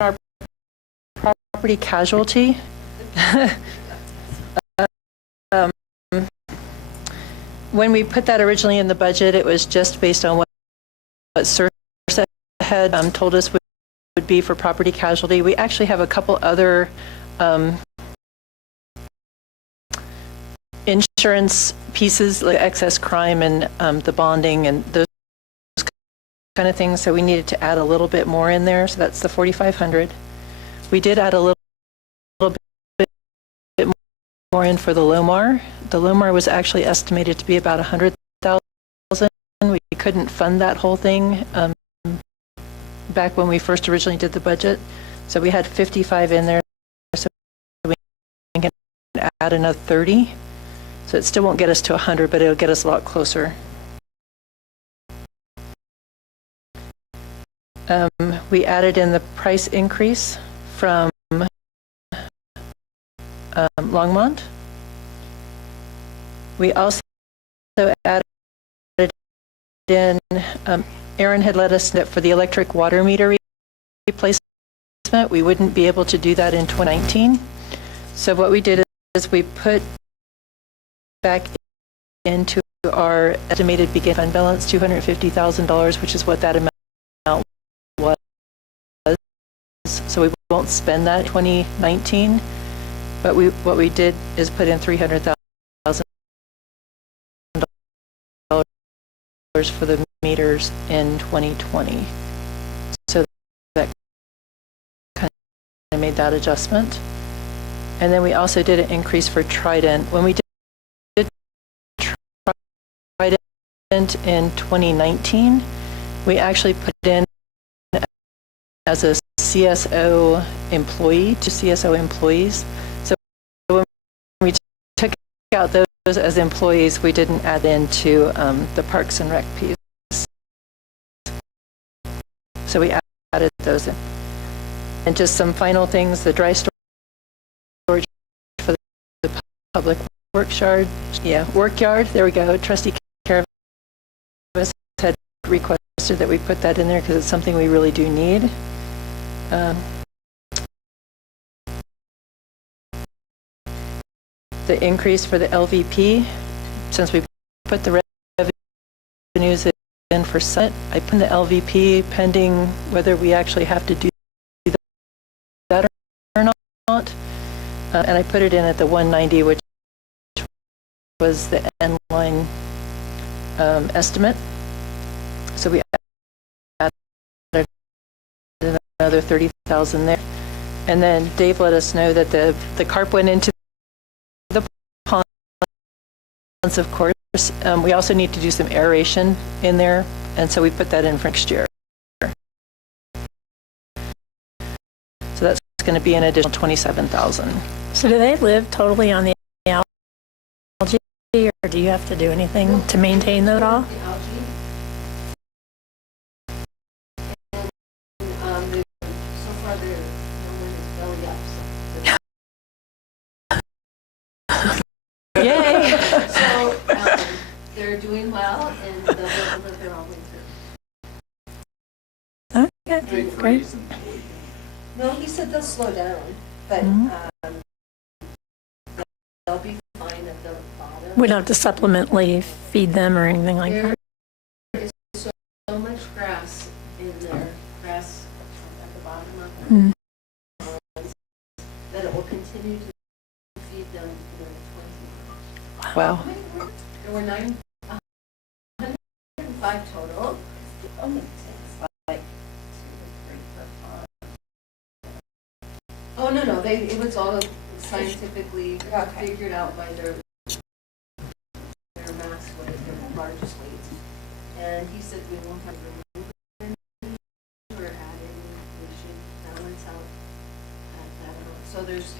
our property casualty, when we put that originally in the budget, it was just based on what Sir had told us would be for property casualty. We actually have a couple other insurance pieces, like excess crime and the bonding and those kind of things. So we needed to add a little bit more in there. So that's the 4,500. We did add a little bit more in for the LOMAR. The LOMAR was actually estimated to be about 100,000. We couldn't fund that whole thing back when we first originally did the budget. So we had 55 in there. So we can add another 30. So it still won't get us to 100, but it'll get us a lot closer. We added in the price increase from Longmont. We also added in, Aaron had let us know that for the electric water meter replacement, we wouldn't be able to do that in 2019. So what we did is we put back into our estimated beginning fund balance $250,000, which is what that amount was. So we won't spend that in 2019, but what we did is put in $300,000 for the meters in 2020. So that kind of made that adjustment. And then we also did an increase for Trident. When we did Trident in 2019, we actually put in as a CSO employee to CSO employees. So when we took out those as employees, we didn't add into the Parks and Rec piece. So we added those in. And just some final things, the dry storage for the public work yard. Yeah, work yard, there we go. Trustee Caravis had requested that we put that in there because it's something we really do need. The increase for the LVP, since we put the revenues in for Summit, I put in the LVP pending whether we actually have to do that or not. And I put it in at the 190, which was the end line estimate. So we added another 30,000 there. And then Dave let us know that the carp went into the ponds, of course. We also need to do some aeration in there, and so we put that in for next year. So that's going to be an additional 27,000. So do they live totally on the algae, or do you have to do anything to maintain that at all? Yay! So they're doing well, and they'll be able to live there all winter. Okay, great. No, he said they'll slow down, but they'll be fine at the bottom. We don't have to supplementally feed them or anything like that. There is so much grass in there, grass at the bottom of Mm. that it will continue to feed them for 20 months. Wow. There were 105 total. It only takes like 2 or 3 per pond. Oh, no, it was all scientifically figured out by their mass weight, their largest weights. And he said we won't have removed any or adding, we should balance out at that amount. So there's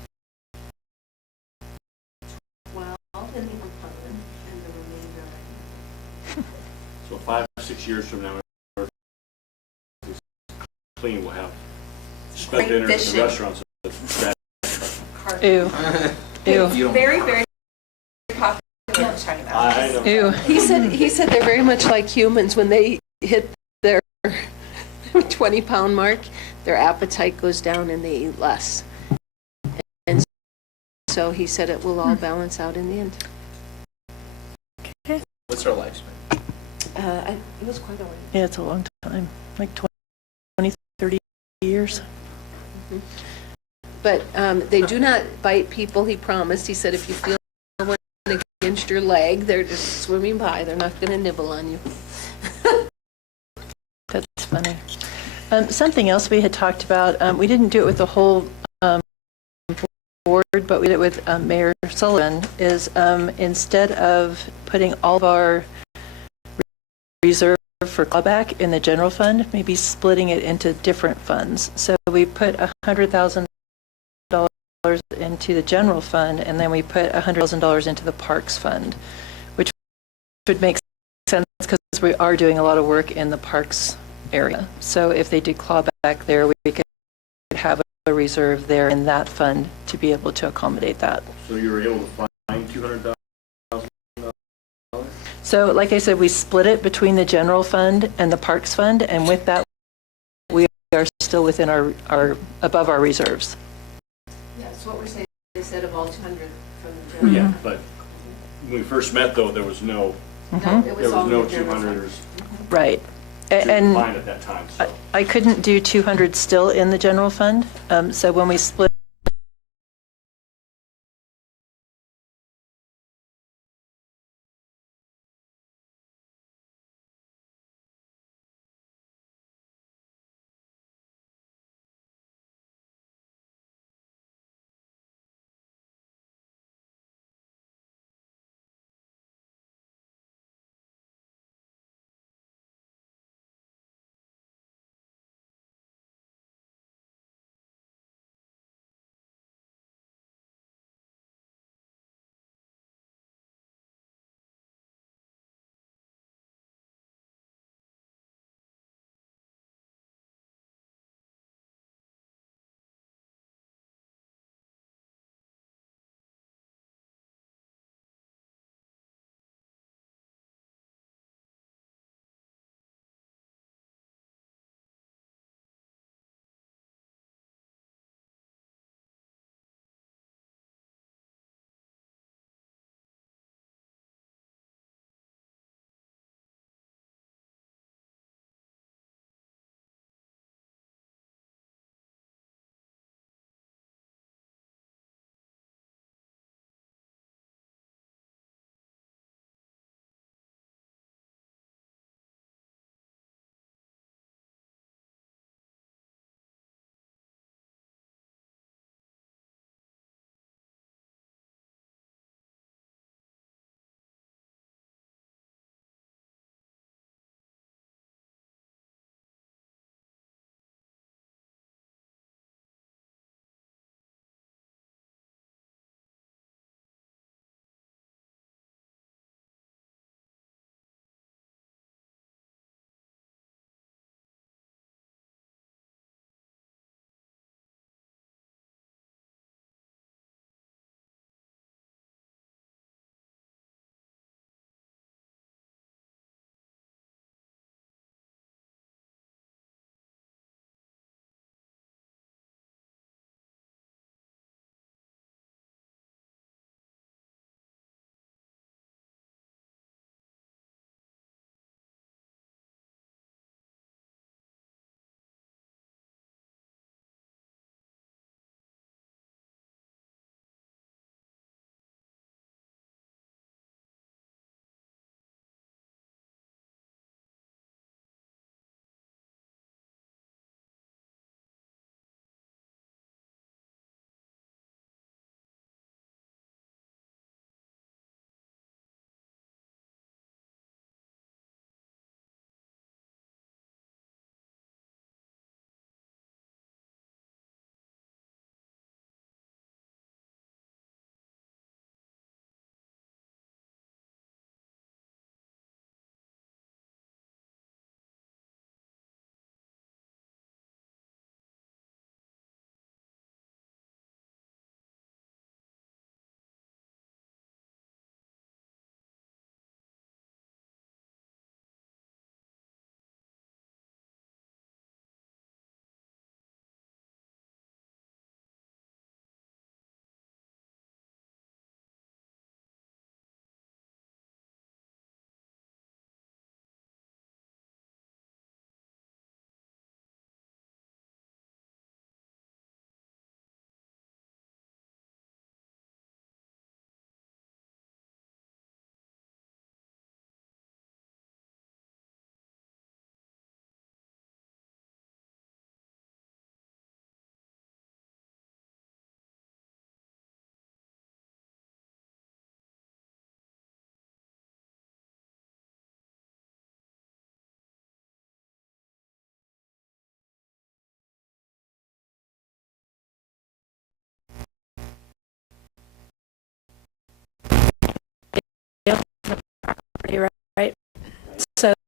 12 in the pond and the remainder. So 5-6 years from now, it's clean, we'll have spent dinners at the restaurants. Ew. Ew. Very, very popular in China. I know. Ew. He said they're very much like humans. When they hit their 20-pound mark, their appetite goes down and they eat less. And so he said it will all balance out in the end. What's our lifespan? It was quite a while. Yeah, it's a long time, like 20, 30 years. But they do not bite people, he promised. He said if you feel one against your leg, they're just swimming by. They're not going to nibble on you. That's funny. Something else we had talked about, we didn't do it with the whole board, but we did it with Mayor Sullivan, is instead of putting all of our reserve for clawback in the general fund, maybe splitting it into different funds. So we put $100,000 into the general fund, and then we put $100,000 into the parks fund, which would make sense because we are doing a lot of work in the parks area. So if they did clawback there, we could have a reserve there in that fund to be able to accommodate that. So you were able to find $200,000? So like I said, we split it between the general fund and the parks fund, and with that, we are still within our above our reserves. Yeah, that's what we're saying. They said of all 200 from the Well, general. yeah, but when we first met, though, there was no, No, it there was all was no in the general 200ers fund. Right. to And find at that time, so. I couldn't do 200 still in the general fund. So when we split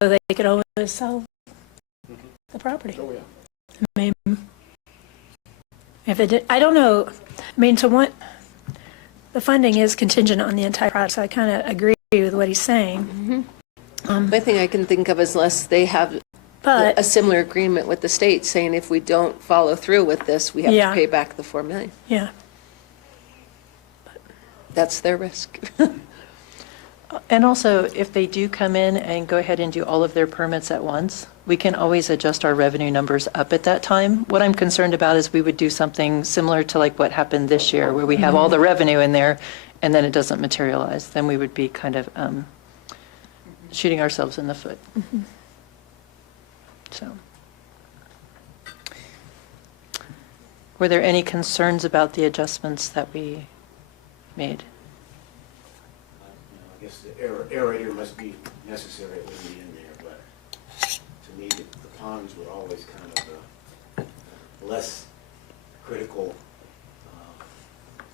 they could always sell the property. Oh, yeah. I mean, if it did, I don't know, I mean, the funding is contingent on the entire project, so I kind of agree with what he's saying. The thing I can think of is unless they have But, a similar agreement with the state saying if we don't follow through with this, we have Yeah. to pay back the 4 million. yeah, That's their risk. And also, if they do come in and go ahead and do all of their permits at once, we can always adjust our revenue numbers up at that time. What I'm concerned about is we would do something similar to like what happened this year, where we have all the revenue in there, and then it doesn't materialize. Then we would be kind of shooting ourselves in the foot. So, were there any concerns about the adjustments that we made? I guess the aerator must be necessary, it wouldn't be in there, but to me, the ponds were always kind of a less critical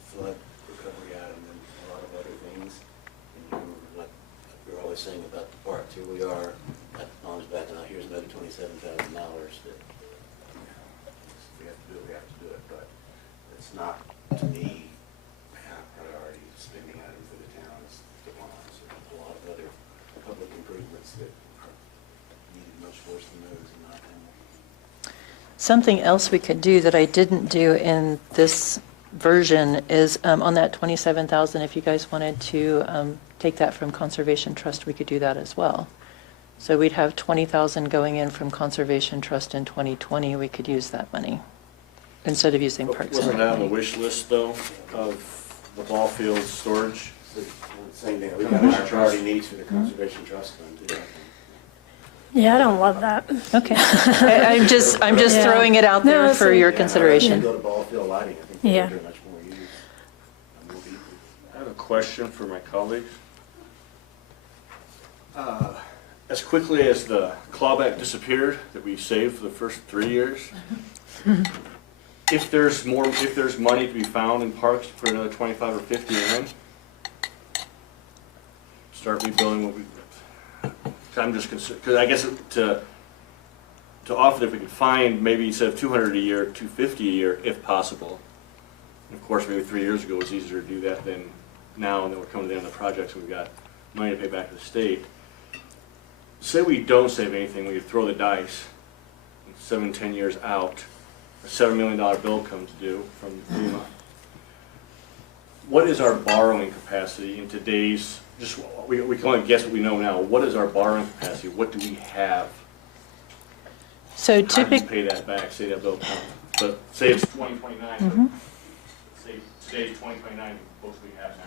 flood recovery item than a lot of other things. And like you're always saying about the park, here we are, that pond's backing out, here's another $27,000 that we have to do it, but it's not, to me, a priority spending item for the town is the ponds. There's a lot of other public improvements that are needed much worse than those, in my opinion. Something else we could do that I didn't do in this version is on that 27,000, if you guys wanted to take that from Conservation Trust, we could do that as well. So we'd have 20,000 going in from Conservation Trust in 2020, we could use that money instead of using Parks and Wasn't that on the Rec. wish list, though, of the ball field storage? So, same thing, we got our priority needs for the Conservation Trust Fund, too. yeah, I don't love that. Okay. I'm just Yeah. throwing it out No, there it's for a- your Yeah, consideration. Go to ball field lighting, I think Yeah. they're much more used. More people. I have a question for my colleagues. As quickly as the clawback disappeared that we saved for the first 3 years, if there's money to be found in parks to put another 25 or 50 in, start rebuilding what we. I'm just concerned because I guess to offer that if we could find maybe instead of 200 a year, 250 a year, if possible. And of course, maybe 3 years ago it was easier to do that than now, and then we're coming to the end of the project, so we've got money to pay back to the state. Say we don't save anything, we could throw the dice, 7-10 years out, a $7 million bill comes due from FEMA. What is our borrowing capacity in today's, we can only guess what we know now, what is our borrowing capacity, what do we have? So How do you typically, pay that back, say that bill comes, but say it's 2029, but say today's 2029, what do we have now?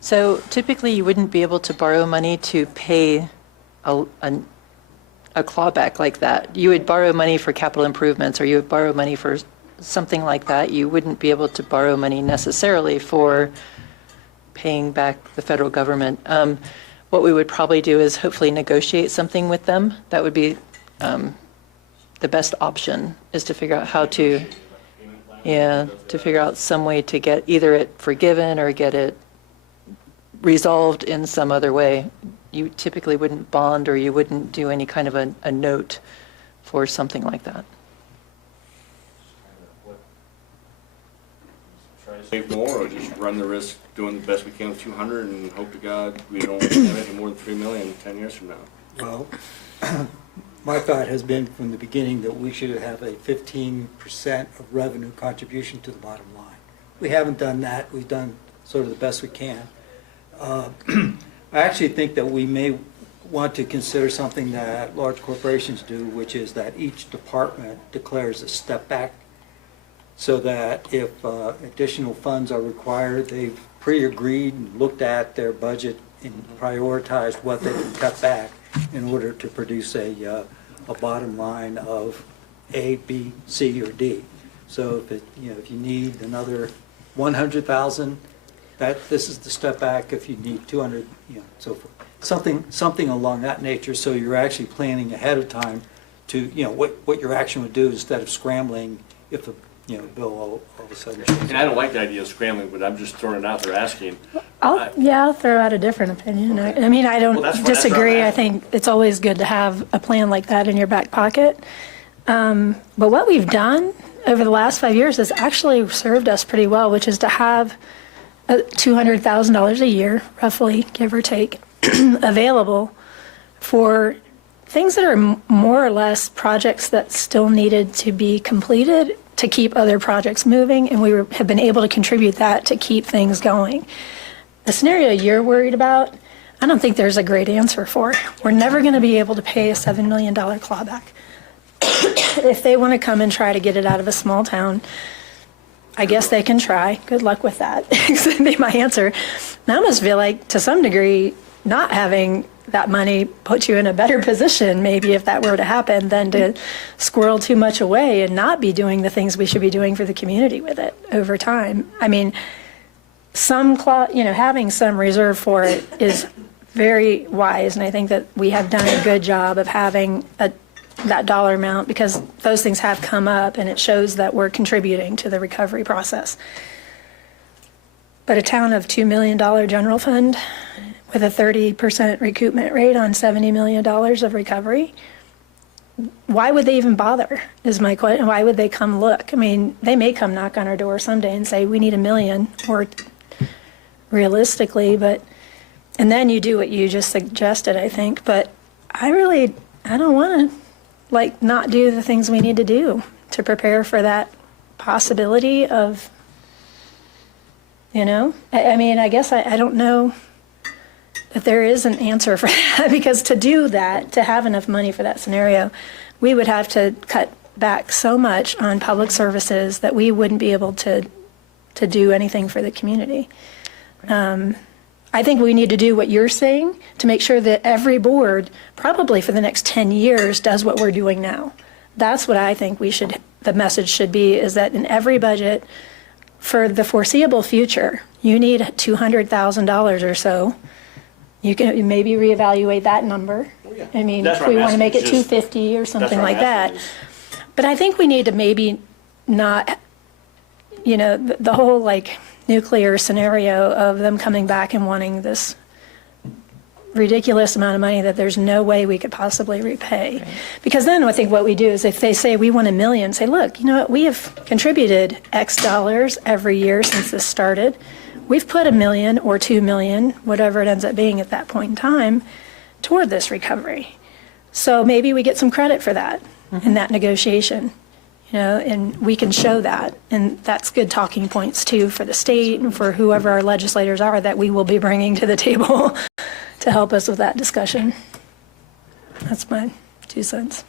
so typically you wouldn't be able to borrow money to pay a clawback like that. You would borrow money for capital improvements, or you would borrow money for something like that. You wouldn't be able to borrow money necessarily for paying back the federal government. What we would probably do is hopefully negotiate something with them. That would be the best option, is to figure out how to, to figure out some way to get either it forgiven or get it resolved in some other way. You typically wouldn't bond, or you wouldn't do any kind of a note for something like that. Try to save more, or just run the risk doing the best we can with 200 and hope to God we don't have anything more than 3 million 10 years from now? Well, my thought has been from the beginning that we should have a 15% of revenue contribution to the bottom line. We haven't done that. We've done sort of the best we can. I actually think that we may want to consider something that large corporations do, which is that each department declares a step back, so that if additional funds are required, they've pre-agreed and looked at their budget and prioritized what they can cut back in order to produce a bottom line of A, B, C, or D. So if you need another 100,000, this is the step back. If you need 200, so forth. Something along that nature. So you're actually planning ahead of time to, what your action would do instead of scrambling if the Bill all of a sudden. And I don't like the idea of scrambling, but I'm just throwing it out there asking. I'll throw out a different opinion. I mean, I Well, don't that's what I'm disagree. I asking. think it's always good to have a plan like that in your back pocket. But what we've done over the last 5 years has actually served us pretty well, which is to have $200,000 a year, roughly, give or take, available for things that are more or less projects that still needed to be completed to keep other projects moving, and have been able to contribute that to keep things going. The scenario you're worried about, I don't think there's a great answer for. We're never going to be able to pay a $7 million clawback. If they want to come and try to get it out of a small town, I guess they can try. Good luck with that. That'd be my answer. And I almost feel like, to some degree, not having that money puts you in a better position, maybe, if that were to happen, than to squirrel too much away and not be doing the things we should be doing for the community with it over time. I mean, having some reserve for it is very wise, and I think that we have done a good job of having that dollar amount, because those things have come up, and it shows that we're contributing to the recovery process. But a town of $2 million general fund with a 30% recoupment rate on $70 million of recovery, why would they even bother, is my question. Why would they come look? I mean, they may come knock on our door someday and say, we need $1 million, or realistically, and then you do what you just suggested, I think. But I don't want to not do the things we need to do to prepare for that possibility of, I mean, I guess I don't know that there is an answer for that, because to do that, to have enough money for that scenario, we would have to cut back so much on public services that we wouldn't be able to do anything for the community. I think we need to do what you're saying to make sure that every board, probably for the next 10 years, does what we're doing now. That's what I think the message should be, is that in every budget for the foreseeable future, you need $200,000 or so. You can maybe reevaluate that number. I mean, That's if what we I'm want to asking, make it is just- 250 or That's something what I'm like that. asking is- But I think we need to maybe not, the whole nuclear scenario of them coming back and wanting this ridiculous amount of money that there's no way we could possibly repay. Right. Because then I think what we do is, if they say we want $1 million, say, look, you know what, we have contributed X dollars every year since this started. We've put $1 million or $2 million, whatever it ends up being at that point in time, toward this recovery. So maybe we get some credit for that in that negotiation, and we can show that. And that's good talking points too for the state and for whoever our legislators are that we will be bringing to the table to help us with that discussion. That's my 2 cents.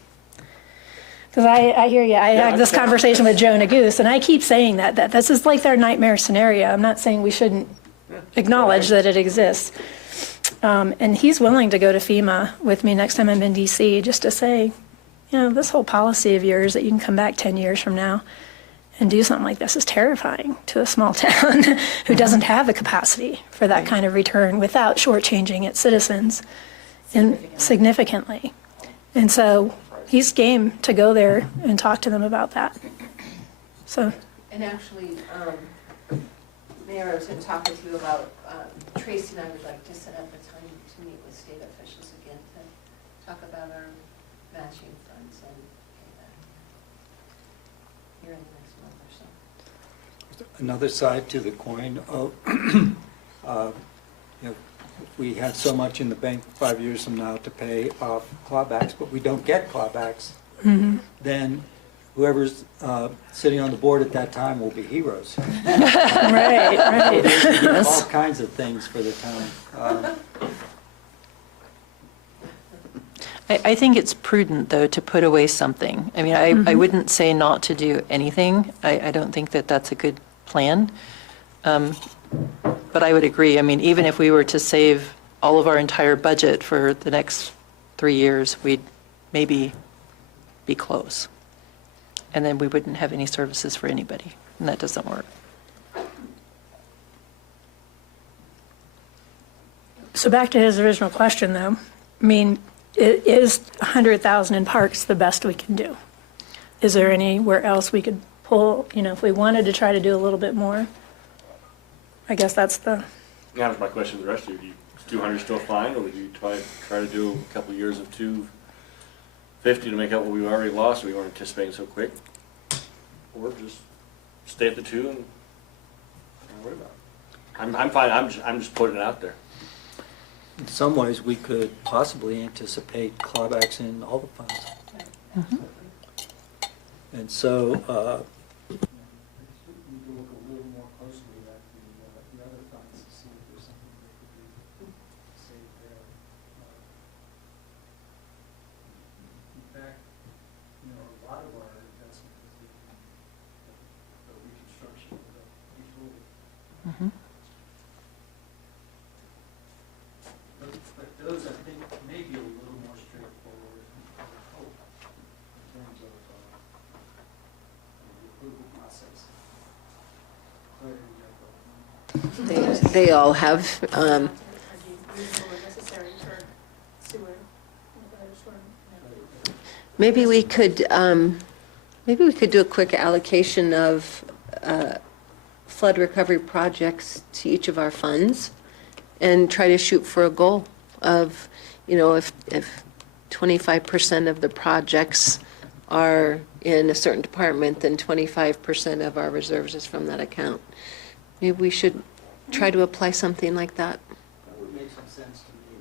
Because I hear you. I had this conversation with Joe Nagoose, and I keep saying that this is like their nightmare scenario. I'm not saying we shouldn't acknowledge that it exists. And he's willing to go to FEMA with me next time I'm in DC, just to say, this whole policy of yours that you can come back 10 years from now and do something like this is terrifying to a small town who doesn't have the capacity for that kind of return without shortchanging its citizens significantly. And so he's game to go there and talk to them about that. So. And actually, Mayor, I was going to talk with you about, Tracy and I would like to set up a time to meet with state officials again to talk about our matching funds and pay that here in the next month or so. Another side to the coin of, if we had so much in the bank 5 years from now to pay off clawbacks, but we don't get clawbacks, then whoever's sitting on the board at that time will be heroes. Right. All kinds of things for the town. I think it's prudent, though, to put away something. I mean, I wouldn't say not to do anything. I don't think that that's a good plan. But I would agree. I mean, even if we were to save all of our entire budget for the next 3 years, we'd maybe be close. And then we wouldn't have any services for anybody, and that doesn't work. So back to his original question, though. I mean, is 100,000 in parks the best we can do? Is there anywhere else we could pull, you know, if we wanted to try to do a little bit more, I guess that's the, That was my question to the rest of you. Do you, is 200 still fine, or would you try to do a couple of years of 250 to make up what we already lost, we weren't anticipating so quick? Or just stay at the 2 and not worry about it? I'm fine, I'm just putting it out there. In some ways, we could possibly anticipate clawbacks in all the funds. And so, we need to look a little more closely at the other funds to see if there's something that could be saved there. In fact, you know, a lot of our investment is in the reconstruction of the utility. But those, I think, may be a little more straightforward, I would hope, in terms of the approval process. They all have, reasonable or necessary for sewer, maybe we could do a quick allocation of flood recovery projects to each of our funds and try to shoot for a goal of, you know, if 25% of the projects are in a certain department, then 25% of our reserves is from that account. Maybe we should try to apply something like that. That would make some sense to me.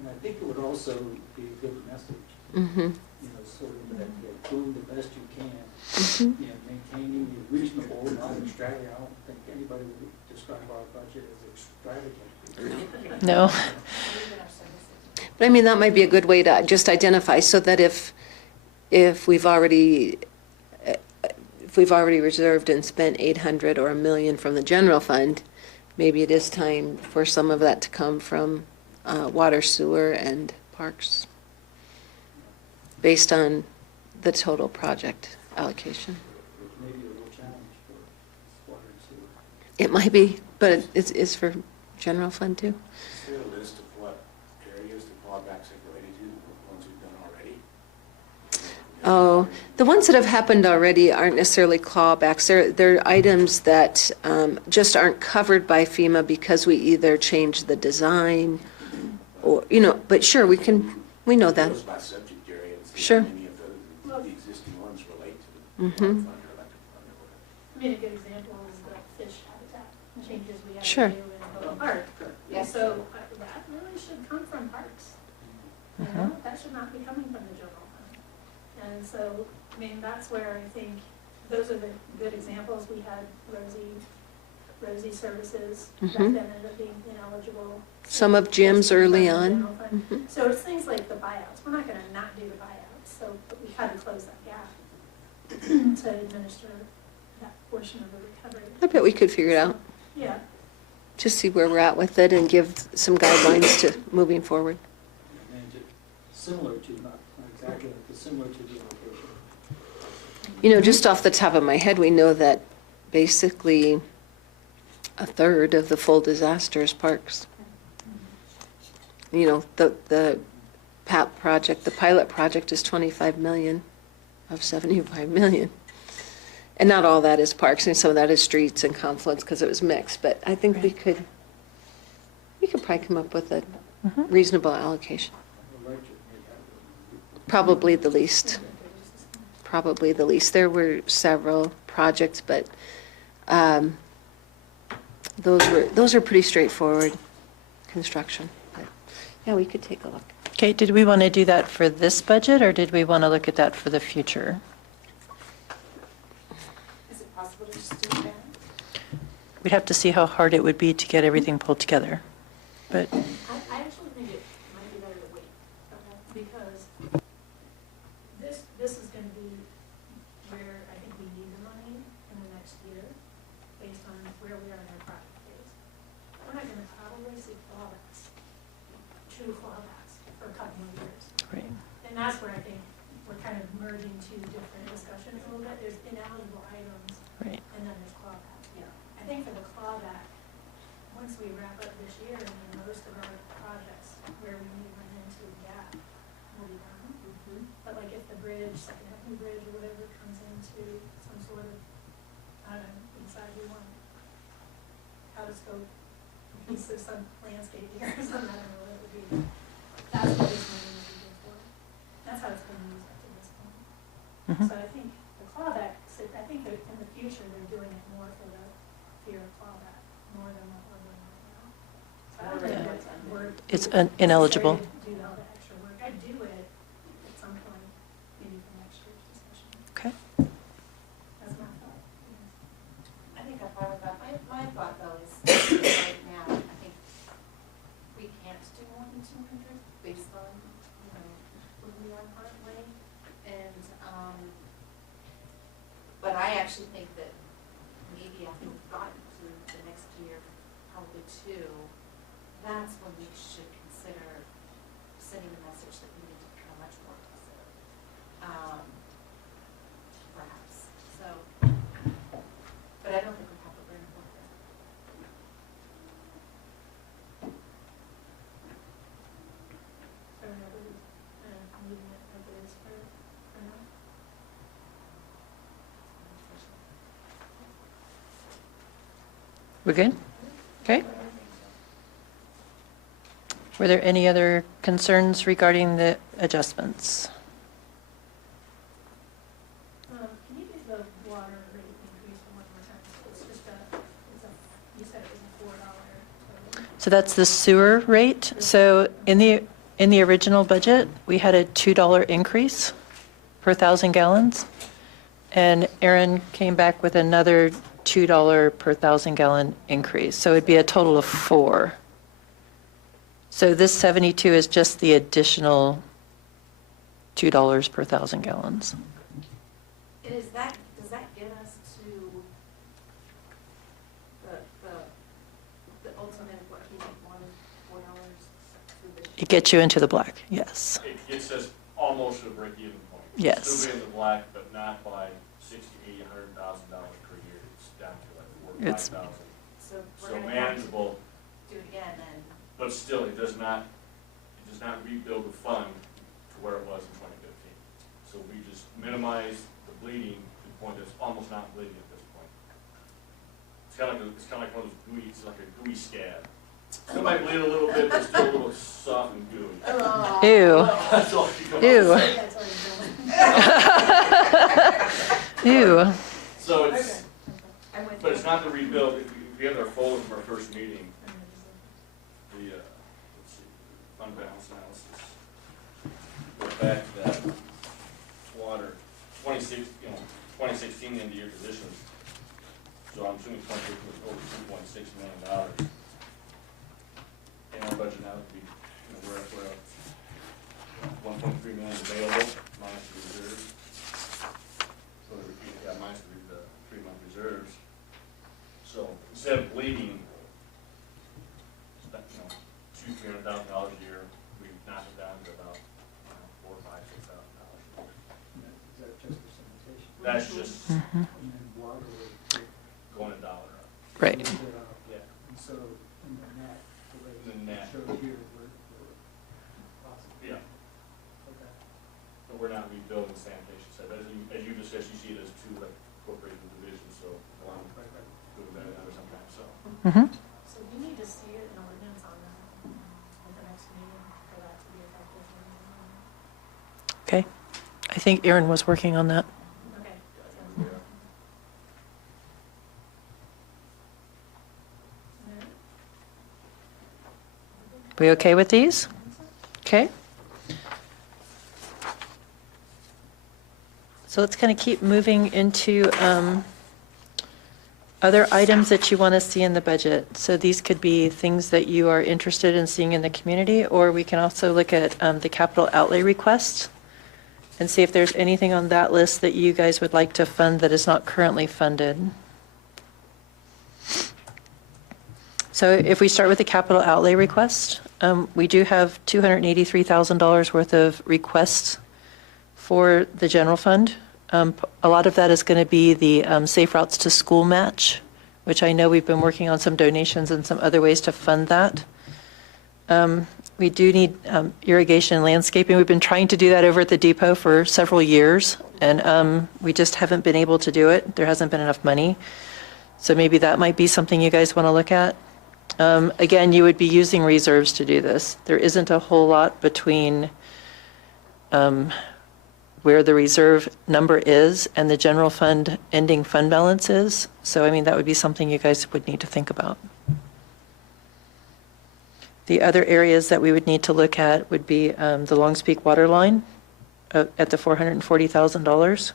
And I think it would also be a good message, Mm-hmm. you know, sort of that you're doing the best you can, Mm-hmm. you know, maintaining the reasonable, not extravagant. I don't think anybody would describe our budget as extravagant. No. But I mean, that might be a good way to just identify, so that if we've already reserved and spent 800 or $1 million from the general fund, maybe it is time for some of that to come from water, sewer, and parks, based on the total project allocation. Which may be a real challenge for water and sewer. It might be, but it's for general fund too. Is there a list of what areas the clawbacks are related to, the ones we've done already? Oh, the ones that have happened already aren't necessarily clawbacks. They're items that just aren't covered by FEMA because we either changed the design or, you know, but sure, we know that. Those by subject area and see Sure. how many of those, the existing ones relate to the Mhm. fund or electric fund or whatever. I mean, a good example is the fish habitat changes we have to Sure. do in the park. Yes. So that really should come from parks. You know, that should not be coming from the general fund. And so, I mean, that's where I think those are the good examples. We had Rosie Services back Mhm. then ended up being ineligible. Some of Jim's early on. General fund. Mhm. So it's things like the buyouts. We're not gonna not do the buyouts, so, but we had to close that gap to administer that portion of the recovery. I bet we could figure it out. Yeah, Just see where we're at with it and give some guidelines to moving forward. And similar to, not exactly, but similar to the location. You know, just off the top of my head, we know that basically a third of the full disaster is parks. You know, the PAP project, the pilot project is 25 million of 75 million. And not all that is parks, and some of that is streets and confluence because it was mixed, but I think we could probably come up with a reasonable allocation. Electric may have Probably the least. Probably the least. There were several projects, but those are pretty straightforward construction. But, yeah, we could take a look. Okay, did we want to do that for this budget, or did we want to look at that for the future? is it possible to just do that? We'd have to see how hard it would be to get everything pulled together. But I actually think it might be better to wait, because this is gonna be where I think we need the money in the next year, based on where we are in our project phase. We're not gonna probably see clawbacks, true clawbacks, for a couple of years. right. And that's where I think we're kind of merging two different discussions a little bit. There's ineligible items, Right. and then there's clawback. I think for the clawback, once we wrap up this year, and then most of our projects where we may run into a gap will be done. But like if the bridge, Second Avenue Bridge or whatever comes into some sort of, I don't know, inside we want how to scope piece of some landscape here or something, I don't know what it would be. That's what this money would be good for. That's how it's been used up to this point. Mhm. So I think the clawback, I think that in the future, they're doing it more for the fear of clawback, more than what we're doing right now. So I don't think Yeah. that we're. It's ineligible. necessary to do all the extra work. I'd do it at some point, maybe for next year's discussion. Okay. That's my thought. I think I'm fine with that. My thought though is, right now, I think we can't do more than 200 based on, where we are currently. And, but I actually think that maybe after we've gotten to the next year, probably 2, that's when we should consider sending the message that we need to become much more aggressive. Perhaps, so, but I don't think we have to bring it forward. So nobody's, leaving it like it is for now. We're good? Okay. Were there any other concerns regarding the adjustments? Can you do the water rate increase one more time? It's just you said it was a $4 total. So that's the sewer rate. So in the original budget, we had a $2 increase per 1,000 gallons. And Aaron came back with another $2 per 1,000 gallon increase. So it'd be a total of 4. So this 72 is just the additional $2 per 1,000 gallons. And does that get us to the ultimate, what he wanted, $4 It gets you into the black, yes. It gets us almost to a break-even point. Yes. Still be in the black, but not by $60,000, $80,000, $100,000 per year. It's down to like 4,000 or It's- 5,000. So we're So gonna have to manageable, do it again then. but still, it does not rebuild the fund to where it was in 2015. So we just minimize the bleeding to the point that it's almost not bleeding at this point. It's kind of like one of those gooey, it's like a gooey scab. Still might bleed a little bit, but still a little soft and gooey. Ew, That's all you come up ew, with. That's what he's doing. ew. So it's, I'm with but you. it's not the rebuild. If you have our folder from our first meeting, the, let's see, fund balance analysis. Go back to that water, 2016 end of year positions. So I'm assuming 2015 was over $2.6 million. And our budget now would be, we're at 1.3 million available, minus the reserves. So minus the 3-month reserves. So instead of bleeding, $200,000, $300,000 a year, we knocked it down to about $4,000, $5,000, $6,000 a year. Is that just percentage? That's just Mhm. And then water rate, going a dollar up. Right. Yeah. And so, in the net, the way In the net. it shows here, we're possible. Yeah. Okay. But we're not rebuilding sanitation side. But as you discussed, you see it as 2 like incorporated divisions, so one Right, right. good better than other sometimes, so. Mhm. So we need to see it in ordinance on that at the next meeting for that to be effective. Okay. I think Aaron was working on that. Okay. Yeah. We okay with these? Okay. So let's kind of keep moving into other items that you want to see in the budget. So these could be things that you are interested in seeing in the community, or we can also look at the capital outlay request and see if there's anything on that list that you guys would like to fund that is not currently funded. So if we start with the capital outlay request, we do have $283,000 worth of requests for the general fund. A lot of that is going to be the Safe Routes to School match, which I know we've been working on some donations and some other ways to fund that. We do need irrigation and landscaping. We've been trying to do that over at the depot for several years, And we just haven't been able to do it. There hasn't been enough money. So maybe that might be something you guys want to look at. Again, you would be using reserves to do this. There isn't a whole lot between where the reserve number is and the general fund ending fund balance is. So, I mean, that would be something you guys would need to think about. The other areas that we would need to look at would be the Longs Peak water line at the $440,000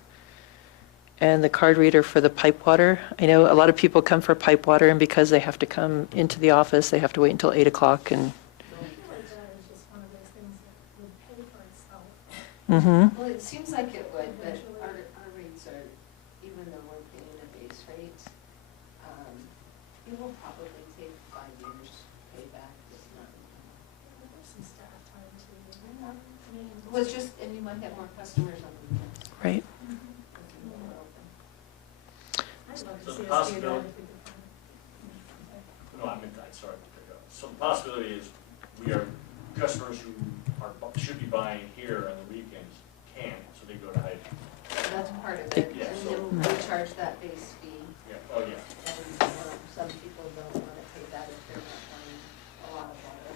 and the card reader for the pipe water. I know a lot of people come for pipe water, and because they have to come into the office, they have to wait until 8 o'clock and. Mm-hmm. Well, it seems like it would, but our rates are, even though we're paying a base rate, it will probably take 5 years payback. It's not. It was just, and you might have more customers on the weekends. Right. So the possibility, no, I meant, I'm sorry to pick up. So the possibility is we are, customers who are, should be buying here on the weekends can't, so they go to Hy-Vee. That's part of it, Yeah, and so- then we charge that base fee, Yeah, oh, yeah. and some people don't want to pay that if they're not buying a lot of water.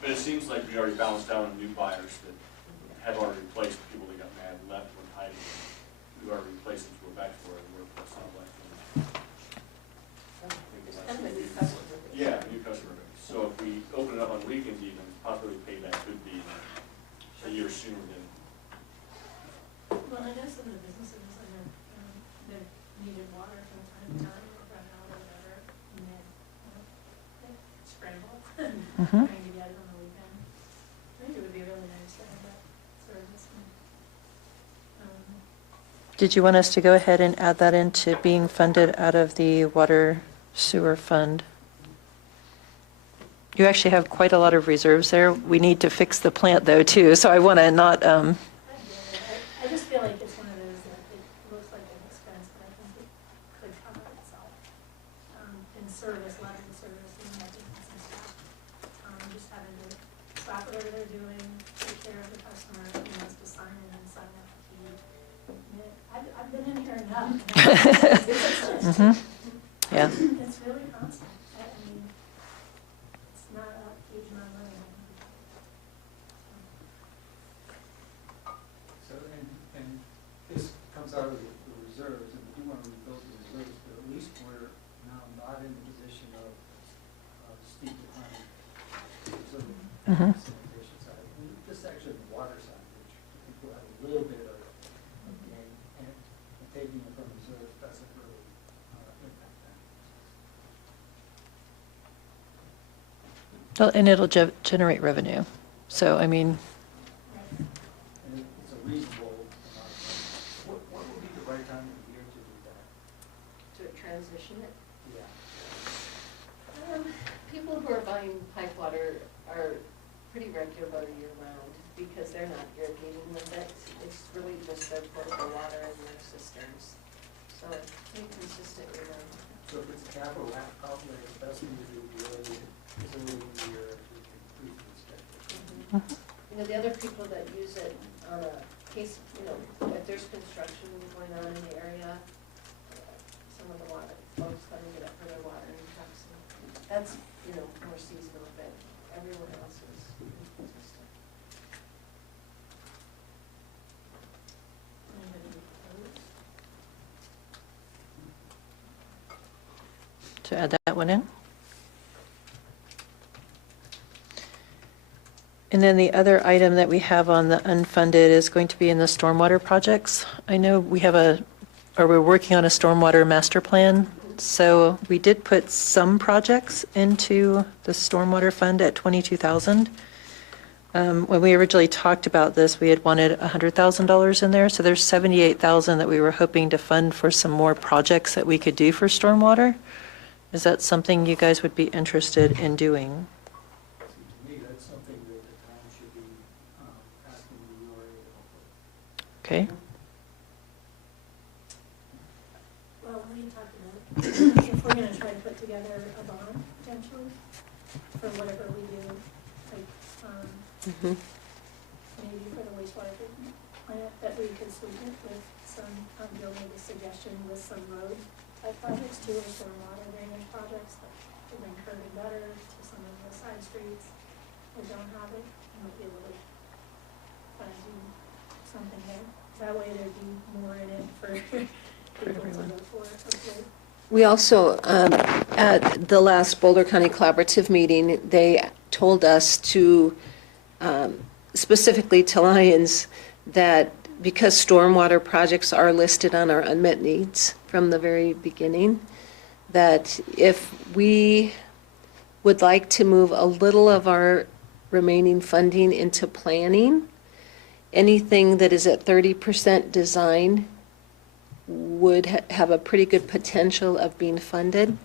But it seems like we already balanced down new buyers that have already replaced people that got mad and left when Hy-Vee. We already replaced them, so we're back to where we were, plus not like. Kind of a new customer base. Yeah, new customer base. So if we open it up on weekends even, possibly payback could be a year sooner than. Well, I know some of the businesses, they needed water from time to time, or run out or whatever, and then, they scramble, Mhm. trying to get it on the weekend. I think it would be really nice to have that service. Did you want us to go ahead and add that into being funded out of the water sewer fund? You actually have quite a lot of reserves there. We need to fix the plant though too, so I want to not, I just feel like it's one of those that it looks like an expense, but I think it could cover itself. In service, level service, and maintenance and stuff. Just having to stop whatever they're doing, take care of the customer, who wants to sign in and sign up to you. I've been in here enough. Mhm. Yeah. It's really constant. I mean, it's not a huge amount of money. So, and this comes out of the reserves, and we do want to rebuild the reserves, but at least we're now not in the position of steep decline. So Mhm. the sanitation side, and this actually the water side, which I think will have a little bit of gain, and taking it from reserves doesn't really impact that. Well, and it'll generate revenue. So, I mean, And it's a reasonable amount of money. What would be the right time of the year to do that? To transition it. Yeah. People who are buying pipe water are pretty regular year-round because they're not irrigating with it. It's really just their portable water in their cisterns. So it's pretty consistent year-round. So if it's a capital outlay, the best thing to do is early in the year to increase the schedule. You know, the other people that use it on a case, you know, if there's construction going on in the area, some of the water, folks come and get up for their water in trucks. And that's, you know, more seasonal, but everyone else is consistent. Anybody opposed? to add that one in. And then the other item that we have on the unfunded is going to be in the stormwater projects. I know we have we're working on a stormwater master plan. So we did put some projects into the stormwater fund at 22,000. When we originally talked about this, we had wanted $100,000 in there. So there's 78,000 that we were hoping to fund for some more projects that we could do for stormwater. Is that something you guys would be interested in doing? To me, that's something that the town should be asking the URA to help with. Okay. Well, we talked about, if we're gonna try to put together a bond potentially for whatever we do, like, maybe for the wastewater treatment plant that we could sweeten it with some, Bill made a suggestion with some road type projects too, or stormwater drainage projects that would bring curb and gutter to some of the side streets that don't have it. You might be able to kind of do something there. That way there'd be more in it for people to everyone. look for, hopefully. We also, at the last Boulder County Collaborative meeting, they told us to, specifically to Lions, that because stormwater projects are listed on our unmet needs from the very beginning, that if we would like to move a little of our remaining funding into planning, anything that is at 30% design would have a pretty good potential of being funded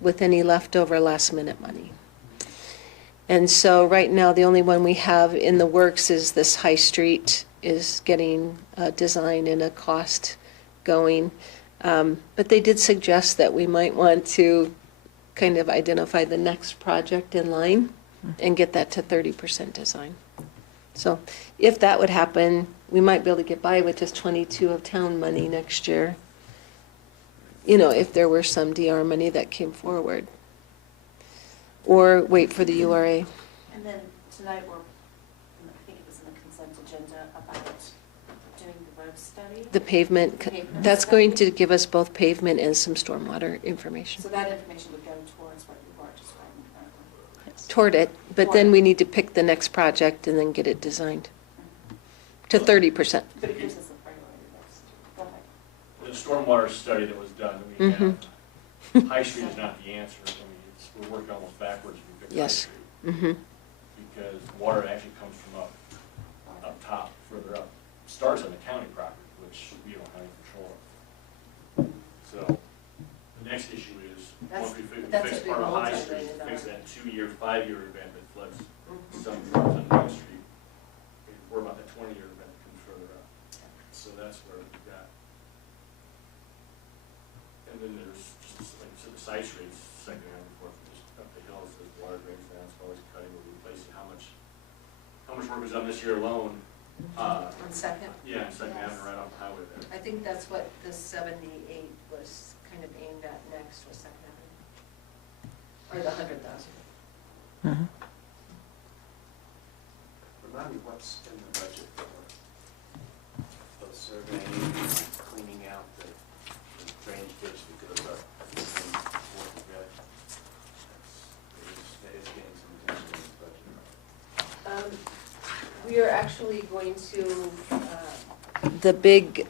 with any leftover last-minute money. And so right now, the only one we have in the works is this High Street is getting a design and a cost going. But they did suggest that we might want to kind of identify the next project in line and get that to 30% design. So if that would happen, we might be able to get by with just 22 of town money next year. You know, if there were some DR money that came forward. Or wait for the URA. And then tonight, I think it was in the consent agenda about doing the road study. The pavement, Pavement that's study. going to give us both pavement and some stormwater information. So that information would go towards what you are describing currently. Toward it, but then we need to pick the next project and then get it designed to 30%. But it gives us a priority list. Go ahead. The stormwater study that was done, we Mhm. have, High Street is not the answer. I mean, we're working almost backwards if we pick High Yes. Street. Mhm. Because water actually comes from up top, further up. Starts on the county property, which we don't have any control of. So the next issue is, once we That's fix a big part of High Street, multi-million fix dollar. that 2-year, 5-year event that floods Mhm. some roads on Main Street. We're about that 20-year event that comes further up. So that's where we've got. And then there's, just like I said, the side streets, second and fourth, just up the hills, there's water drains down, it's always cutting, we're replacing. How much work was done this year alone? On Second? Yeah, Second Yes. Avenue right off the highway there. I think that's what the 78 was kind of aimed at next, was Second Avenue. Or the 100,000. Mhm. Remind me what's in the budget for both surveying and cleaning out the drainage ditch that goes up from Fourth and Red. It's getting some attention in the budget. We are actually going to, The big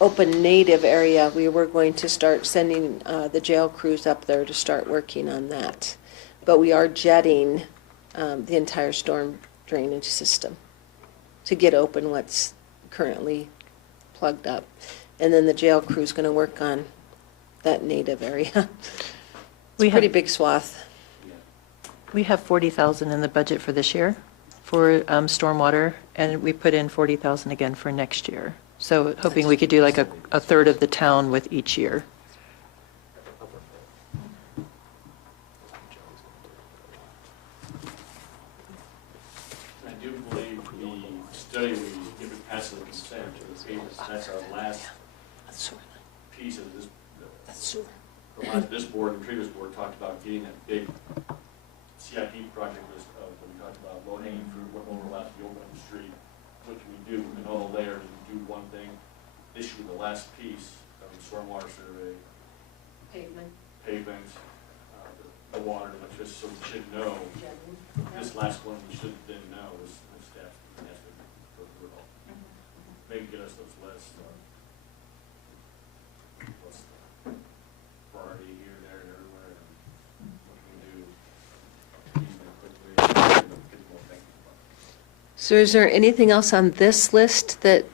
open native area, we were going to start sending the jail crews up there to start working on that. But we are jetting the entire storm drainage system to get open what's currently plugged up. And then the jail crew's going to work on that native area. It's We a pretty have- big swath. We have 40,000 in the budget for this year for stormwater, and we put in 40,000 again for next year. So hoping we could do like a third of the town with each year. I do believe the study we, if it passes the consent, that's our last piece of this. This board and previous board talked about getting that big CIP project list of, that we talked about, low hanging fruit, what overlaps the open street, what can we do, and all the layers, and do one thing. This should be the last piece of the stormwater survey, pavement, pavement, the water, and electricity, so we should know. jetting. This last one, we should then know, is the staff has to go through it all. Maybe get us those lists of what's the priority here, there, and everywhere, and what can we do easily, quickly, and get more thinking about it. So is there anything else on this list that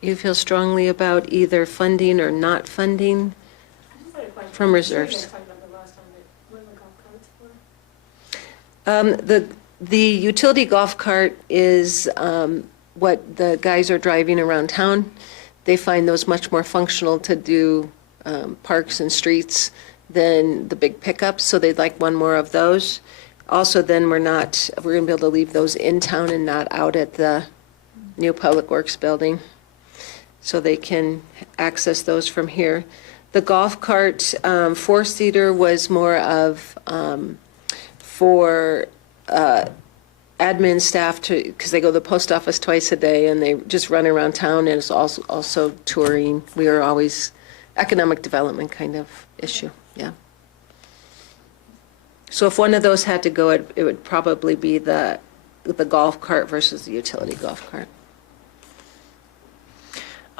you feel strongly about either funding or not funding? I just had a question. From reserves. You guys talked about the last time, but what are the golf carts for? The utility golf cart is what the guys are driving around town. They find those much more functional to do parks and streets than the big pickups, so they'd like one more of those. Also, then we're gonna be able to leave those in town and not out at the new Public Works building, so they can access those from here. The golf cart, four-seater was more of for admin staff to, because they go to the post office twice a day and they just run around town, and it's also touring. We are always economic development kind of issue, yeah. So if one of those had to go, it would probably be the golf cart versus the utility golf cart.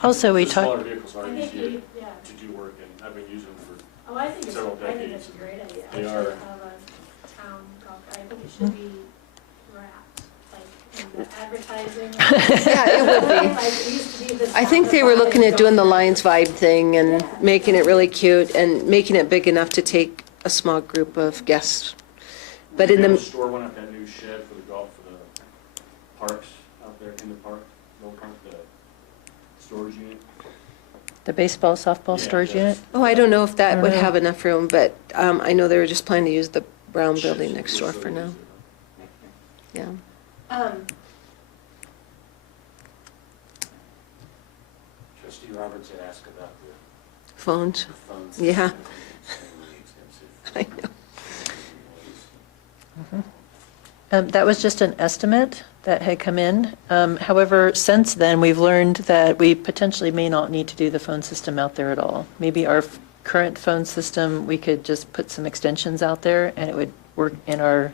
Also, we The smaller talked, vehicles are I think easier you- yeah. to do work in. I've been using them for Oh, I think several I think decades. it's a great idea, They actually, are- to have a town golf cart. I think it should be wrapped, like in the advertising. Yeah, it would be. Like, it used to be this I think they were looking at doing the golf Lions vibe thing and Yeah. making it really cute and making it big enough to take a small group of guests. But in Be able the, to store one at that new shed for the golf, for the parks out there in the park, no park, the storage unit. the baseball, softball Yeah, storage that's- unit. oh, I don't know if that would I don't know. have enough room, but I know they were just planning to use the brown building Sheds, next door for now, yeah. Trustee Roberts had asked about Phones, the funds. Yeah. Extensive. I know. That was just an estimate that had come in. However, since then, we've learned that we potentially may not need to do the phone system out there at all. Maybe our current phone system, we could just put some extensions out there and it would work in our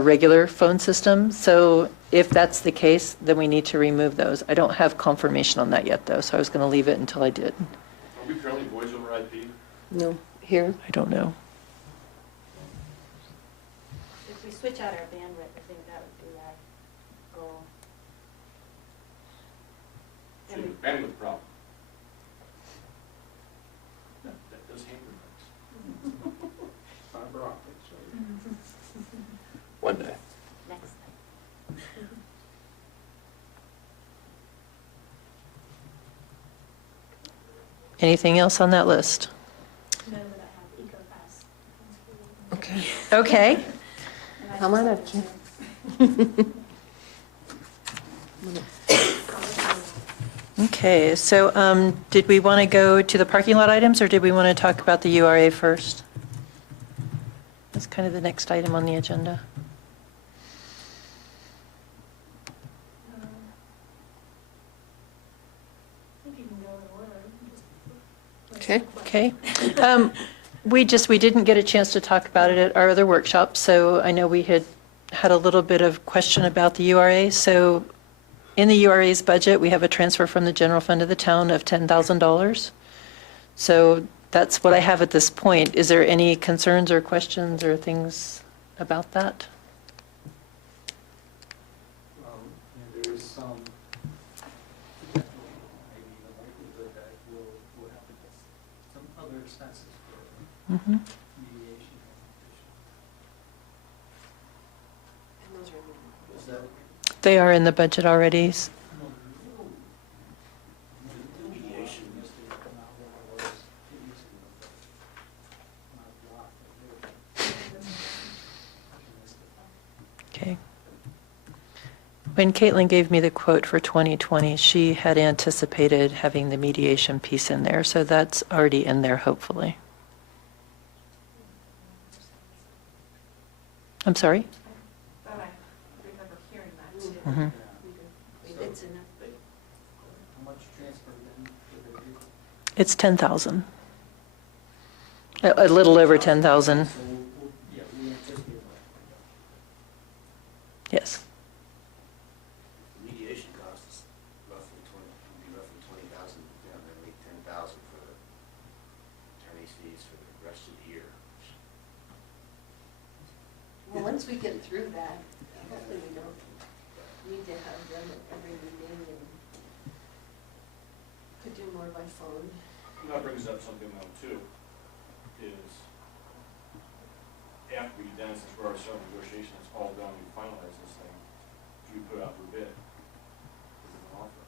regular phone system. So if that's the case, then we need to remove those. I don't have confirmation on that yet, though, so I was going to leave it until I did. Are we currently voice over IP? No, here, I don't know. If we switch out our bandwidth, I think that would be our goal. So And we- bandwidth problem. That does hamper things. Fiber optics, right? One day. Next thing. Anything else on that list? Know that I have EcoPass. okay. Okay. And I How am I just not- have to- Okay, so did we want to go to the parking lot items, or did we want to talk about the URA first? That's kind of the next item on the agenda. I think you can go in order. Just- Okay. Okay. We didn't get a chance to talk about it at our other workshop, so I know we had a little bit of question about the URA. So in the URA's budget, we have a transfer from the general fund of the town of $10,000. So that's what I have at this point. Is there any concerns or questions or things about that? There is some, maybe the likelihood that we'll have to get some other expenses for Mhm. mediation. And those are- Is that? They are in the budget already. Mediation. Okay. When Caitlin gave me the quote for 2020, she had anticipated having the mediation piece in there, so that's already in there, hopefully. I'm sorry? Thought I remember hearing that too. Mhm. It's in it. How much transfer then for the vehicle? It's 10,000. A little over 10,000, So yeah, we anticipate that. yes. Mediation costs roughly would be roughly 20,000, down there, leave 10,000 for the attorney's fees for the rest of the year. Well, once we get through that, hopefully we don't need to have them at every meeting and could do more by phone. That brings up something though too, is after we get done, since we're already starting negotiations, it's all done, we finalize this thing, do we put out for bid? Is it an offer?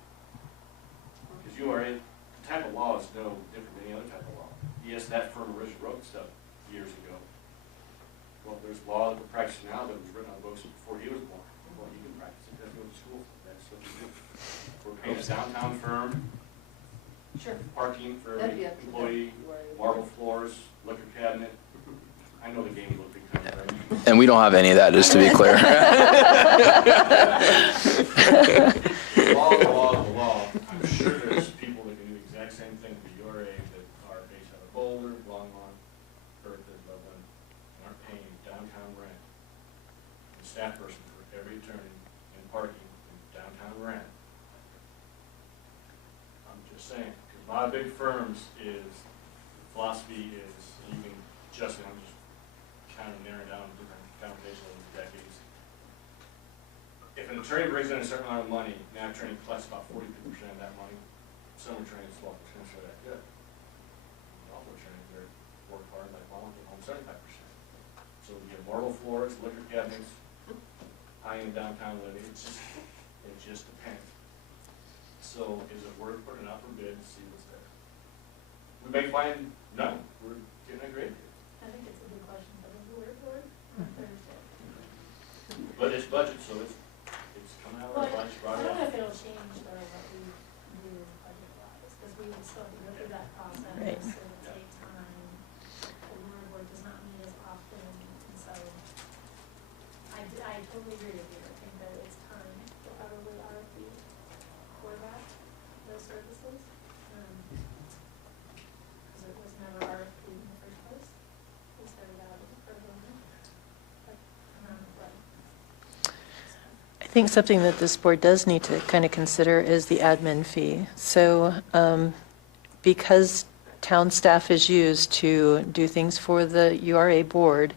Because you are in, the type of law is no different than any other type of law. Yes, that firm originally wrote stuff years ago. Well, there's law that we're practicing now that was written on books before he was born. Well, you can practice it, that's go to school, that's what you do. downtown firm, Sure. parking for That'd every be up to them. employee, marble floors, liquor cabinet. I know the game will be coming, right? And we don't have any of that, just to be clear. Law. I'm sure there's people that can do the exact same thing for URA that are based out of Boulder, Longmont, Berthoud, Loveland, and aren't paying downtown rent. The staff person for every attorney and parking and downtown rent. I'm just saying, because a lot of big firms is, the philosophy is, you can just, I'm just kind of narrowing down different conversations over the decades. If an attorney brings in a certain amount of money, now attorney collects about 42% of that money. Some attorneys, 12% of that good. Also attorneys that work hard, like, well, I want to get home 75%. So we get marble floors, liquor cabinets, high-end downtown living, it just depends. So is it worth putting out for bid to see what's there? We may find none, we're getting a great deal. I think it's a good question for the board on Thursday. But it's budget, so it's coming out of Well, the budget, I brought don't know up. if it'll change though what we do budget-wise, because we would still have to go through that process. Right. It would take time. The warrant board does not meet as often, and so I totally agree with you. I think that it's time to probably RFP for that, those services. Because it was never RFP in the first place. We started out as a program. But, right. I think something that this board does need to kind of consider is the admin fee. So because town staff is used to do things for the URA board,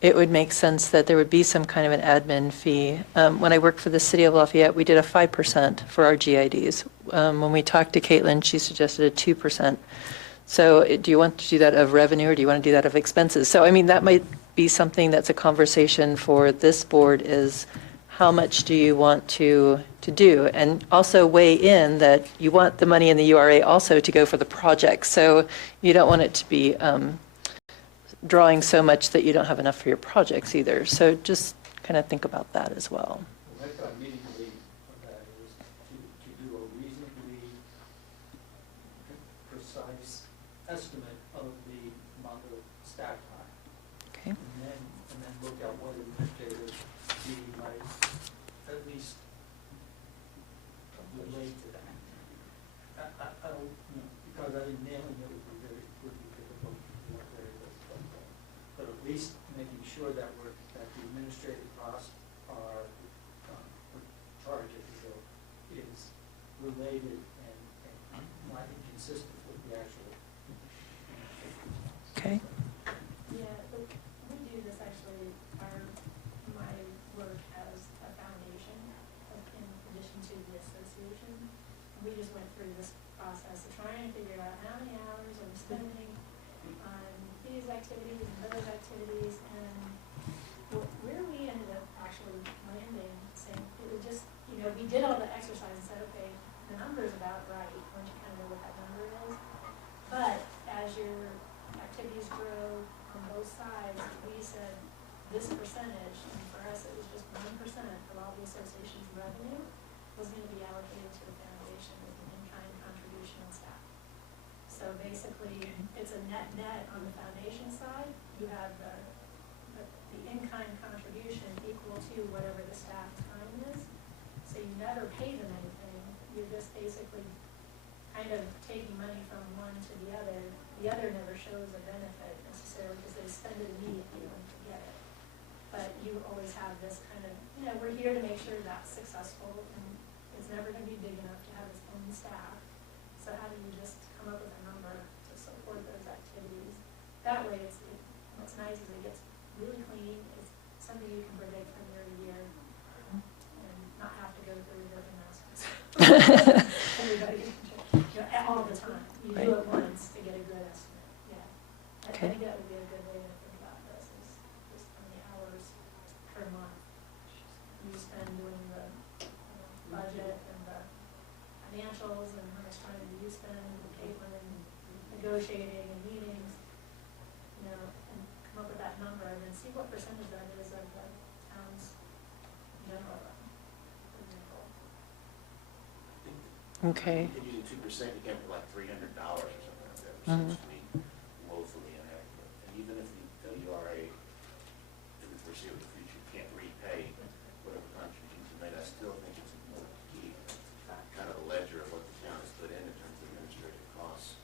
it would make sense that there would be some kind of an admin fee. When I worked for the city of Lafayette, we did a 5% for our GIDs. When we talked to Caitlin, she suggested a 2%. So do you want to do that of revenue or do you want to do that of expenses? So I mean, that might be something that's a conversation for this board is how much do you want to do? And also weigh in that you want the money in the URA also to go for the project. So you don't want it to be drawing so much that you don't have enough for your projects either. So just kind of think about that as well. My thought immediately of that is to do a reasonably precise estimate of the amount of staff time. Okay. And then look at what administrative fee might at least relate to that. I don't, because I think nailing it would be difficult, not very difficult. But at least making sure that that the administrative costs are, charge, if you will, is related and not inconsistent with the actual. Okay. Yeah, but we do this actually, my work as a foundation, in addition to the association. We just went through this process of trying to figure out how many hours are we spending on these activities and those activities, and where we ended up actually landing, saying, it would just, we did all the exercise and said, okay, the number's about right, once you kind of know what that number is. But as your activities grow on both sides, we said this percentage, and for us it was just 1% of all the association's revenue was going to be allocated to the foundation as an in-kind contribution on staff. So basically, it's a net on the foundation side. You have the in-kind contribution equal to whatever the staff time is. So you never pay them anything. You're just basically kind of taking money from one to the other. The other never shows a benefit necessarily because they spend it immediately when they get it. But you always have this kind of, we're here to make sure that's successful, and it's never going to be big enough to have its own staff. So how do you just come up with a number to support those activities? That way, what's nice is it gets really clean. It's something you can predict from year to year and not have to go through the announcements. Everybody can check, all the time. You do it once to get a good estimate. Yeah. I think that would be a good way to think about this is just how many hours per month you spend doing the budget and the financials and how much time do you spend with Caitlin and negotiating and meetings, and come up with that number and then see what percentage that is of the town's general fund, for example. Okay. If you're using 2%, you can't put like $300 or something like that, which Mhm. seems to me woefully inaccurate. And even if the WRA, in the foreseeable future, can't repay whatever contributions you made, I still think it's important to keep kind of a ledger of what the town has put in terms of administrative costs.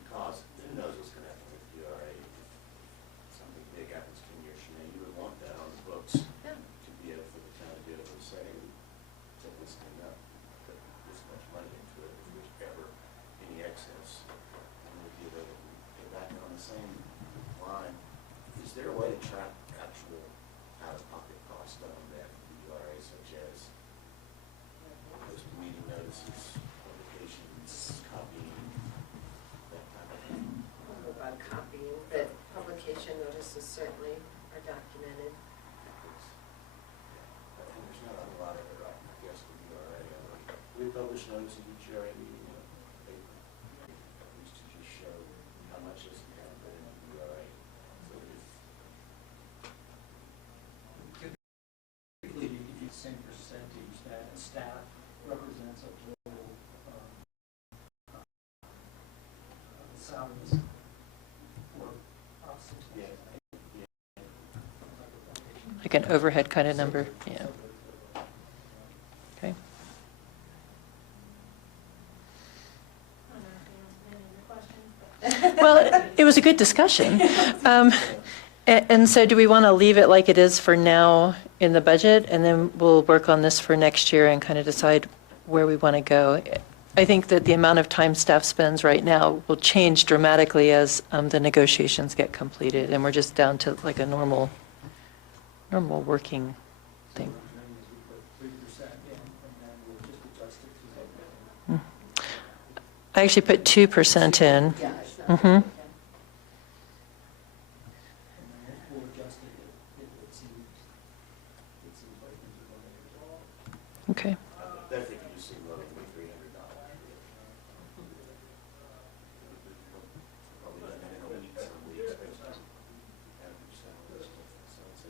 Because who knows what's going to happen with the WRA. If something big happens 10 years from now, you would want that on the books Yeah. to be able for the town to be able to say, set this thing up, put this much money into it, if there's ever any excess, and we'll be able to get back on the same line. Is there a way to track actual out-of-pocket costs on that WRA, such as post meeting notices, publications, copying, that type of thing? I don't know about copying, but publication notices certainly are documented. And there's not a lot of it, right, I guess, with URA. We publish notes in each URA meeting, paper, at least to just show how much is in town put into the URA. So if Typically, you get the same percentage that staff represents of total salaries for officers. Yeah. Like an overhead kind of number, yeah. Okay. I don't know if you answered any of your questions, but. Well, it was a good discussion. And so do we want to leave it like it is for now in the budget, and then we'll work on this for next year and kind of decide where we want to go? I think that the amount of time staff spends right now will change dramatically as the negotiations get completed, and we're just down to like a normal working thing. 3% in, and then we'll just adjust it to I actually put 2% in. Yeah, it's not. Mm-hmm. and then we'll adjust it if it seems like things are going to resolve. Okay. that thing can just seem low to me, $300. Probably done that in a week, some weeks, based on 90% of this stuff. So it's a,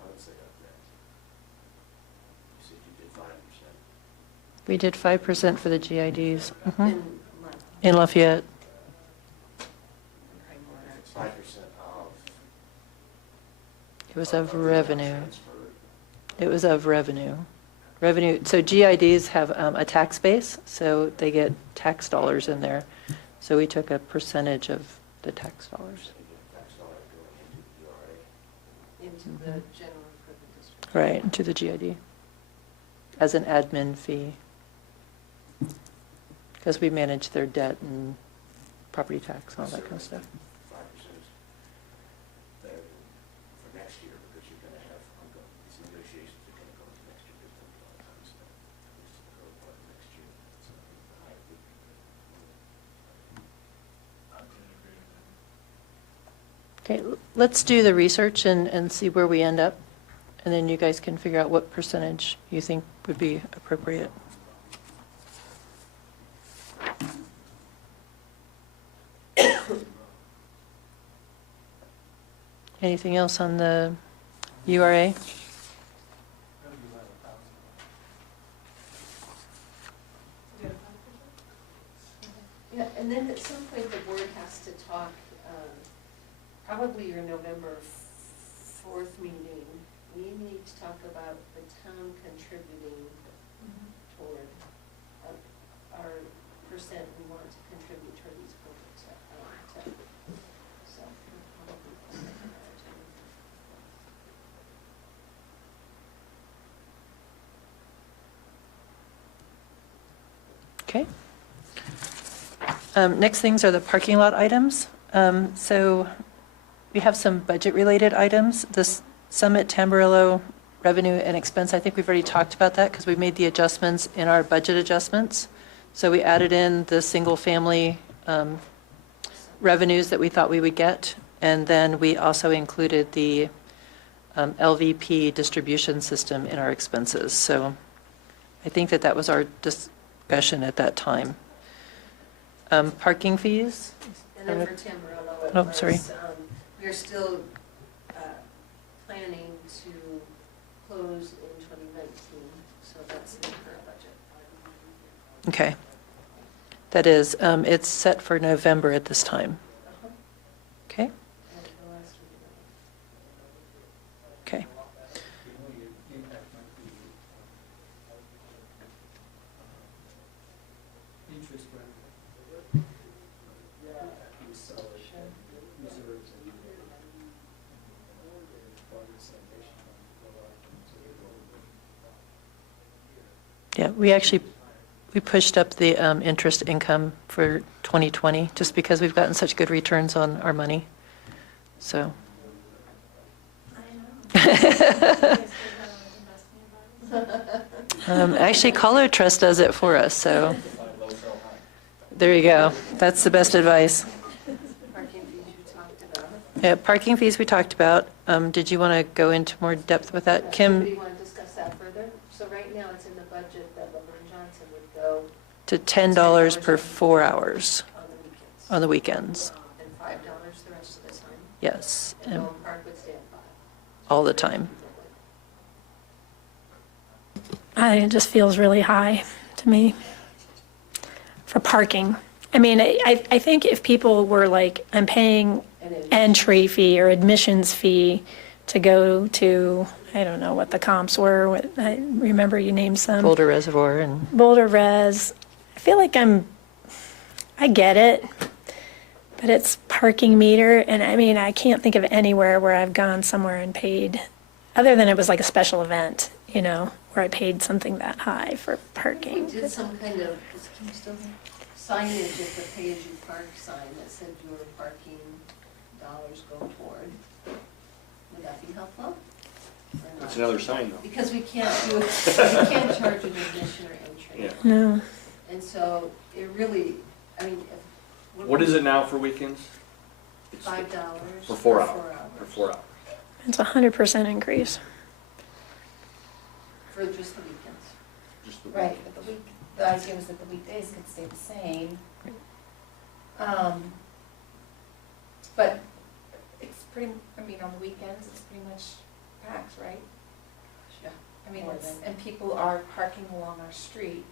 I would say up that. You said you did 5%. We did 5% for the GIDs. Mhm. In In Lafayette. If it's 5% of. It was of revenue. Transferred. It was of revenue. Revenue, so GIDs have a tax base, so they get tax dollars in there. So we took a percentage of the tax dollars. Tax dollar going into the URA. into the general improvement district. Right, into the GID as an admin fee. Because we manage their debt and property tax and all that kind of stuff. 5% is better for next year, because you're gonna have ongoing, these negotiations are gonna go into next year, there's gonna be a lot of time spent, at least in the early part of next year. So the higher would be good. Okay, let's do the research and see where we end up. And then you guys can figure out what percentage you think would be appropriate. Anything else on the URA? Yeah, and then at some point, the board has to talk, probably your November 4th meeting, we need to talk about the town contributing toward our percent we want to contribute toward these programs. So. probably put that on our agenda. Okay. Next things are the parking lot items. So we have some budget-related items. This Summit Tamburello revenue and expense, I think we've already talked about that because we made the adjustments in our budget adjustments. So we added in the single-family revenues that we thought we would get, and then we also included the LVP distribution system in our expenses. So I think that was our discussion at that time. Parking fees? And then for Tamburello, it Oh, was, sorry. we're still planning to close in 2019, so that's in the current budget. Okay. That is, it's set for November at this time. Okay? And the last week of Okay. Interest Yeah, we pushed up the interest income for 2020 just because we've gotten such good returns on our money. So, actually, Colo Trust does it for us, so there you go. That's the best advice. parking fees you talked about. Yeah, parking fees we talked about. Did you want to go into more depth with that? Do Kim, you want to discuss that further? So right now, it's in the budget that Laverne Johnson would go to $10 per 4 hours on the weekends. on the weekends. And $5 the rest of the time. Yes, And and Bone Park would stay at 5. all the time. I think it just feels really high to me for parking. I mean, I think if people were like, I'm paying And it- entry fee or admissions fee to go to, I don't know what the comps were, I remember you named some. Boulder Reservoir and, Boulder Res, I feel like I get it, but it's parking meter, and I mean, I can't think of anywhere where I've gone somewhere and paid, other than it was like a special event, you know, where I paid something that high for We parking. did some kind of, can you still signage at the pay-as-you-park sign that said your parking dollars go toward. Would that be helpful? Or not? That's another sign, though. Because we can't charge an admission or entry. Yeah. No, And so it really, I mean, if. What is it now for weekends? It's $5 For 4 hours. 4 hours. For 4 hours. it's a 100% increase. For just the weekends. Just the Right, but the idea was that the weekdays could stay the same. But it's pretty, I mean, on the weekends, it's pretty much packed, right? Yeah. I mean, More it's, than- and people are parking along our street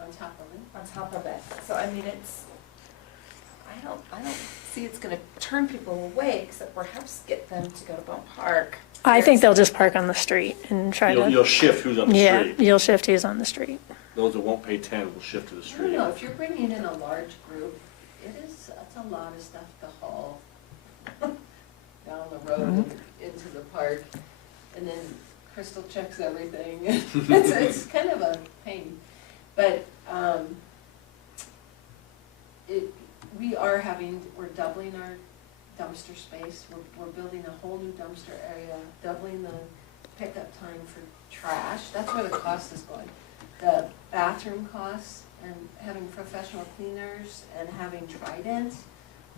On top of it. on top of it. So I mean, it's, I don't see it's gonna turn people away, except perhaps get them to go to Bone Park. I think they'll just park on the street and try You'll to, shift who's on the yeah, street. you'll shift who's on the street. Those that won't pay 10 will shift to the I don't street. know, if you're bringing in a large group, that's a lot of stuff to haul down the road and into the park. And then Crystal checks everything. It's kind of a pain. But we're doubling our dumpster space. We're building a whole new dumpster area, doubling the pickup time for trash. That's where the cost is going. The bathroom costs and having professional cleaners and having Trident,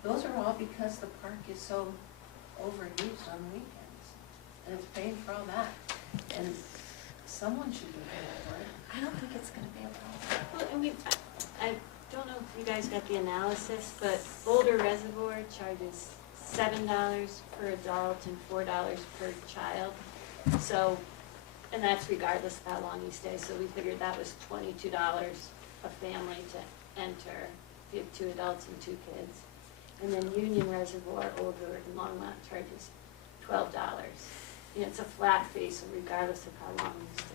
those are all because the park is so overused on weekends. And it's paying for all that. And someone should be paying for it. I don't think it's gonna be a problem. Well, I mean, I don't know if you guys got the analysis, but Boulder Reservoir charges $7 per adult and $4 per child. So, and that's regardless of how long you stay, so we figured that was $22 a family to enter, if you have 2 adults and 2 kids. And then Union Reservoir, Old River, and Longmont charges $12. You know, it's a flat fee, so regardless of how long you stay.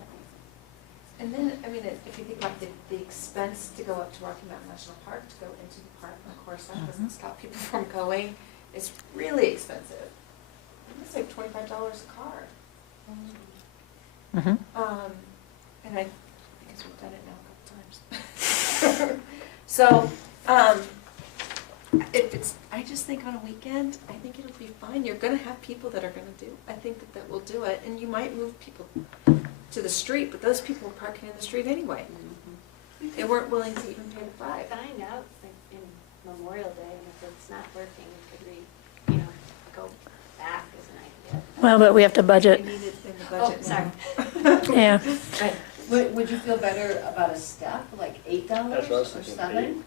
And then, I mean, if you think about the expense to go up to Rocky Mountain National Park, to go into the park, and of course, that doesn't stop people from going, it's really expensive. It's like $25 a car. Mhm. And I, because we've done it now a couple times. So, if it's, I just think on a weekend, I think it'll be fine. You're gonna have people that are gonna do, I think that will do it, and you might move people to the street, but those people were parking in the street anyway. They weren't willing to even pay the $5. Find out like, in Memorial Day, and if it's not working, could we, go back as an idea. Well, but we have to budget, We need it in the Oh, budget sorry. now. yeah. Right. Would you feel better about a step, like $8 That's what I was or thinking, $7?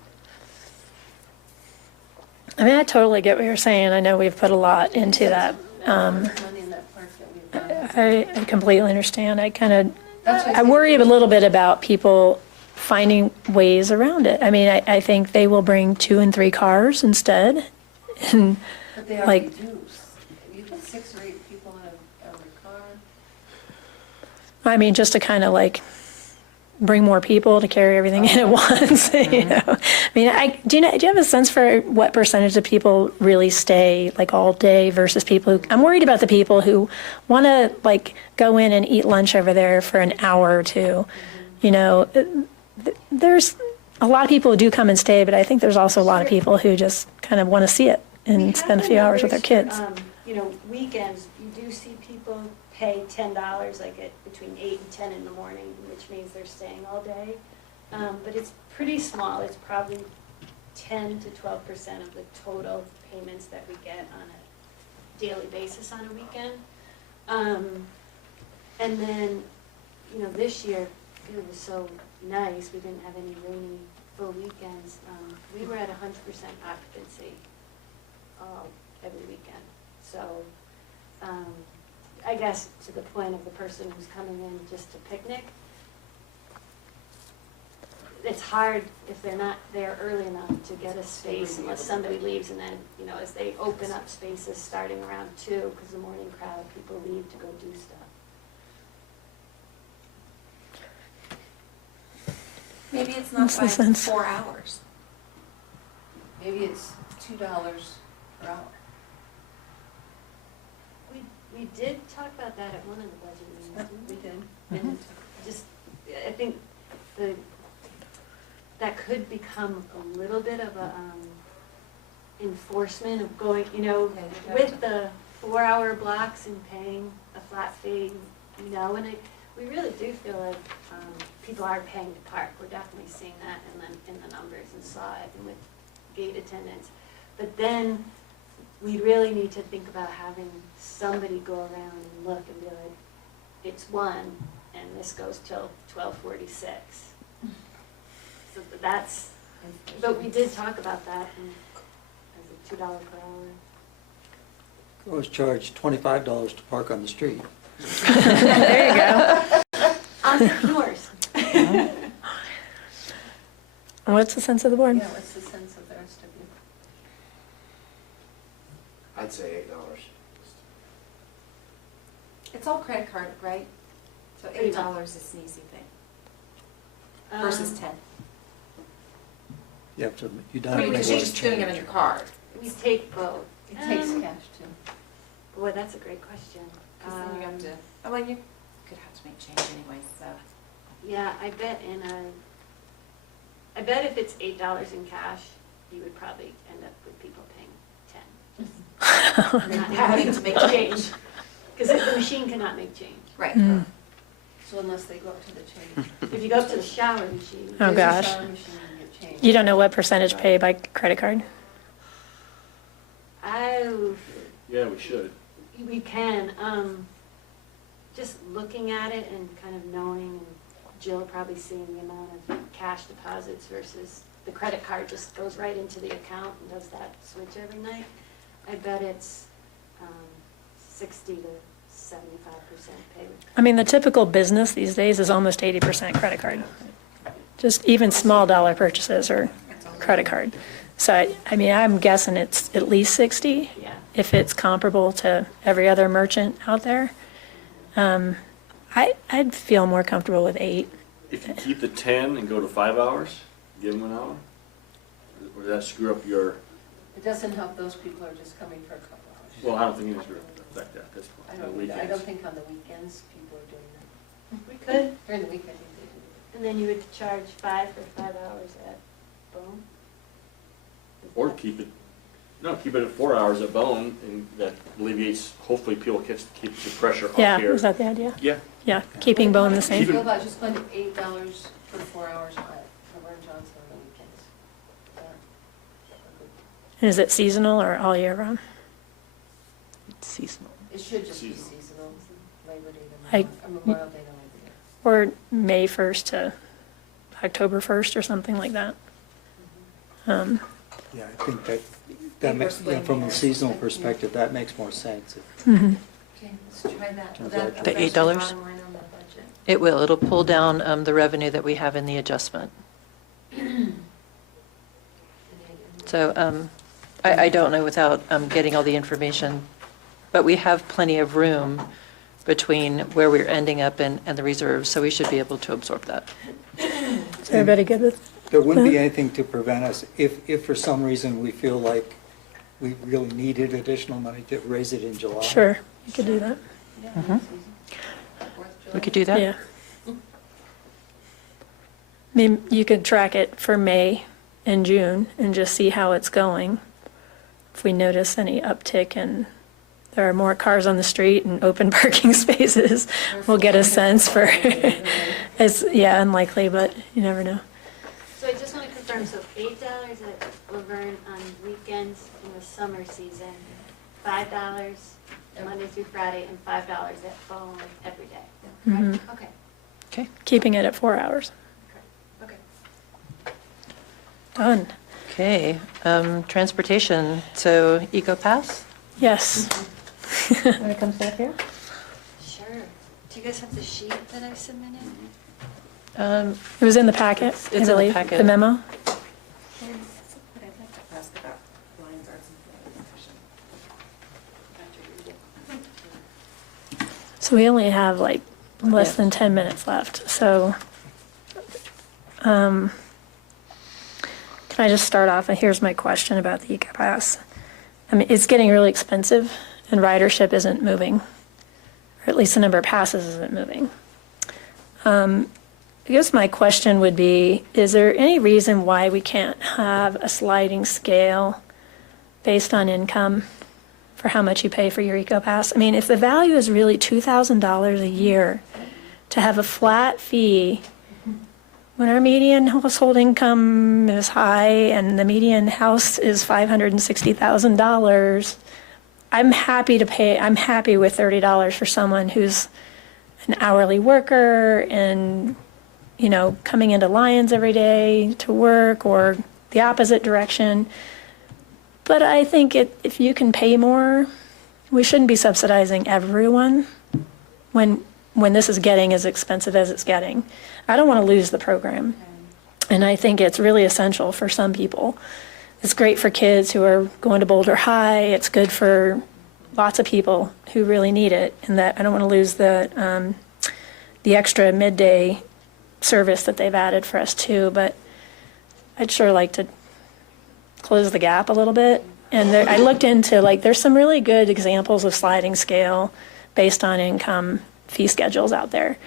I mean, I totally get what you're saying. I know we've put a lot into that. Money in that park that we've done. I completely understand. That's what I worry a little bit about people finding ways around it. I mean, I think they will bring 2 and 3 cars instead. And But they like, already do. You put 6 or 8 people in every car. I mean, just to kind of like bring more people to carry everything in at once, you know? I mean, do you have a sense for what percentage of people really stay like all day versus people who, I'm worried about the people who want to like go in and eat lunch over there for an hour or two. You know, there's a lot of people who do come and stay, but I think there's also a lot of people who just kind of want to see it We and have spend a the few hours with their numbers kids. for, you know, weekends, you do see people pay $10, like at between 8 and 10 in the morning, which means they're staying all day. But it's pretty small. It's probably 10 to 12% of the total payments that we get on a daily basis on a weekend. And then, you know, this year, it was so nice. We didn't have any rainy full weekends. We were at 100% occupancy every weekend. So, I guess to the point of the person who's coming in just to picnic, it's hard if they're not there early enough to get a space unless somebody leaves, and then, you know, as they open up spaces starting around 2, because the morning crowd, people leave to go do stuff. Maybe it's not Makes by some sense. 4 hours. Maybe it's $2 per hour. We did talk about that at one of the budget meetings, We didn't we? did. And just, I think that could become a little bit of a enforcement of going, you know, Yeah, you'd have with the 4-hour blocks and paying a flat fee, you know, and we really do feel like people are paying to park. We're definitely seeing that in the numbers and saw it and with gate attendance. But then we really need to think about having somebody go around and look and be like, it's 1 and this goes till 12:46. So that's, but we did talk about that and as a $2 per hour. Always charge $25 to park on the street. There you go. Entrepreneurs. What's the sense of the board? Yeah, what's the sense of the rest of you? I'd say $8. It's all credit card, right? So Pretty $8 is an easy thing versus 10. You have to, you I don't mean, make because a you're lot of just doing it on change. your card. We take both. It takes cash too. Boy, that's a great question. Because then you have to, oh, well, you could have to make change anyway, so. Yeah, I bet if it's $8 in cash, you would probably end up with people paying 10. Not having to make change, because the machine cannot make change. Right. Mm. So unless they go up to the change. If you go up to the shower machine. Oh, There's a gosh. shower machine and you get change. You don't know what percentage pay by credit card? Yeah, we should. We can, just looking at it and kind of knowing, and Jill probably seeing the amount of cash deposits versus the credit card just goes right into the account and does that switch every night. I bet it's 60 to 75% pay with I mean, the typical business these days is almost 80% credit card. Just even small dollar purchases are credit card. So, I mean, I'm guessing it's at least 60 Yeah. if it's comparable to every other merchant out there. I'd feel more comfortable with 8. If you keep the 10 and go to 5 hours, give them an hour? Or does that screw up your, It doesn't help those people who are just coming for a couple hours. well, I don't think it's going to affect that at this I point. don't The either. I don't weekends. think on the weekends people are doing that. We could, During the week, I think they do. and then you would charge 5 for 5 hours at Boom. Or keep it, no, keep it at 4 hours at Bone, and that alleviates, hopefully people keeps the pressure off Yeah, here. is that the idea? Yeah, Yeah, keeping Bone the How do you same. feel about just spending $8 for 4 hours over in Johnson on the weekends? And is it seasonal or all year round? It's seasonal. It should just be Seasonal. seasonal, Labor Day I- to Memorial Day to Labor Day. Or May 1st to October 1st or something like that? Yeah, I think that makes, Paper from a swing seasonal there. perspective, that makes more sense. Mhm. Okay, let's try that. Turns Will that out- The affect $8? bottom line on the budget? budget. It will. It'll pull down the revenue that we have in the adjustment. So I don't know without getting all the information, but we have plenty of room between where we're ending up and the reserves, so we should be able to absorb that. Is everybody good with? There wouldn't be anything to prevent us, if for some reason we feel like we really needed additional money, to raise it in July. Sure, you could do that. We could do that? Yeah. I mean, you could track it for May and June and just see how it's going. If we notice any uptick and there are more cars on the street and open parking spaces, we'll get a sense for, it's, yeah, unlikely, but you never know. So I just want to confirm, so $8 at Laverne on weekends in the summer season, $5 Monday through Friday, and $5 at phone every day. Mhm. Okay, Okay. Keeping it at 4 hours. okay. Done. Okay. Transportation, so EcoPass? Yes. When it comes back here? Sure. Do you guys have the sheet that I submitted? It was in the packet, It's I in the believe, packet. the memo. But I'd like to ask about lines, arts, and discussion. So we only have like less Yes. than 10 minutes left, so can I just start off, and here's my question about the EcoPass. I mean, it's getting really expensive, and ridership isn't moving, or at least the number of passes isn't moving. I guess my question would be, is there any reason why we can't have a sliding scale based on income for how much you pay for your EcoPass? I mean, if the value is really $2,000 a year to have a flat fee, when our median household income is high and the median house is $560,000, I'm happy with $30 for someone who's an hourly worker and, you know, coming into Lions every day to work, or the opposite direction. But I think if you can pay more, we shouldn't be subsidizing everyone when this is getting as expensive as it's getting. I don't want to lose the program. And I think it's really essential for some people. It's great for kids who are going to Boulder High. It's good for lots of people who really need it. And that I don't want to lose the extra midday service that they've added for us too. But I'd sure like to close the gap a little bit. And I looked into, like, there's some really good examples of sliding scale based on income fee schedules out there.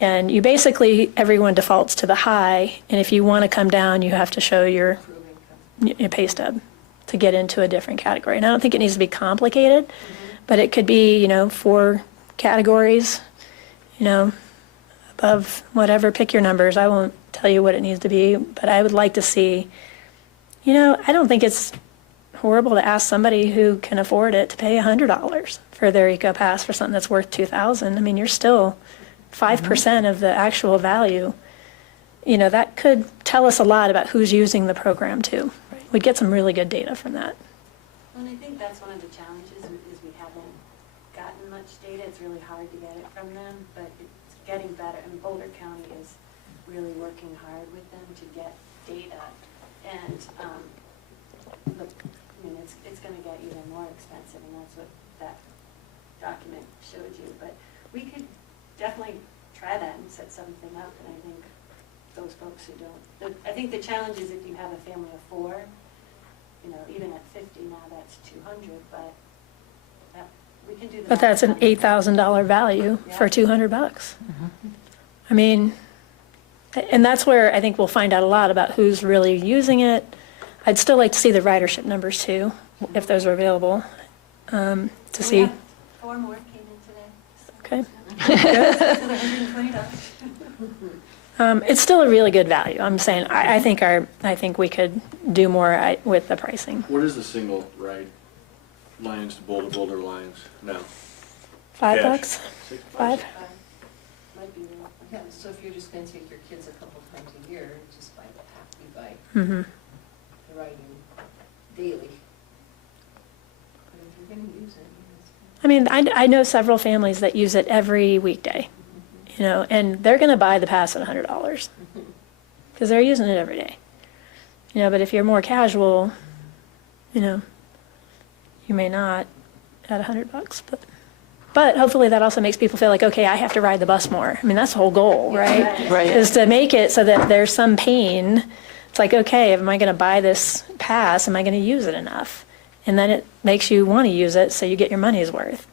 And you basically, everyone defaults to the high, and if you want to come down, you have to show your pay stub to get into a different category. And I don't think it needs to be complicated, but it could be, you know, 4 categories, you know, above whatever, pick your numbers. I won't tell you what it needs to be, but I would like to see, you know, I don't think it's horrible to ask somebody who can afford it to pay $100 for their EcoPass for something that's worth $2,000. I mean, you're still 5% of the actual value. You know, that could tell us a lot about who's using the program too. We'd get some really good data from that. Well, and I think that's one of the challenges is we haven't gotten much data. It's really hard to get it from them, but it's getting better. And Boulder County is really working hard with them to get data. And look, I mean, it's going to get even more expensive, and that's what that document showed you. But we could definitely try that and set something up, and I think those folks who don't, I think the challenge is if you have a family of 4, you know, even at 50 now, that's 200, but we can do that. But that's an $8,000 value for $200. I mean, and that's where I think we'll find out a lot about who's really using it. I'd still like to see the ridership numbers too, if those are available, to see. Yeah, 4 more came in today. Okay. $120. It's still a really good value. I'm saying, I think we could do more with the pricing. What is the single ride Lions to Boulder Lions now? $5? Cash. $5? Might be real. Yeah, so if you're just gonna take your kids a couple times a year, just buy the pack, you buy Mm-hmm. the riding daily. But if you're gonna use it, I mean, I know several families that use it every weekday. You and they're going to buy the pass at $100 because they're using it every day. But if you're more casual, you may not at $100, but hopefully that also makes people feel like, okay, I have to ride the bus more. I mean, that's the whole goal, right? Right. Is to make it so that there's some pain. It's like, okay, am I going to buy this pass? Am I going to use it enough? And then it makes you want to use it so you get your money's worth.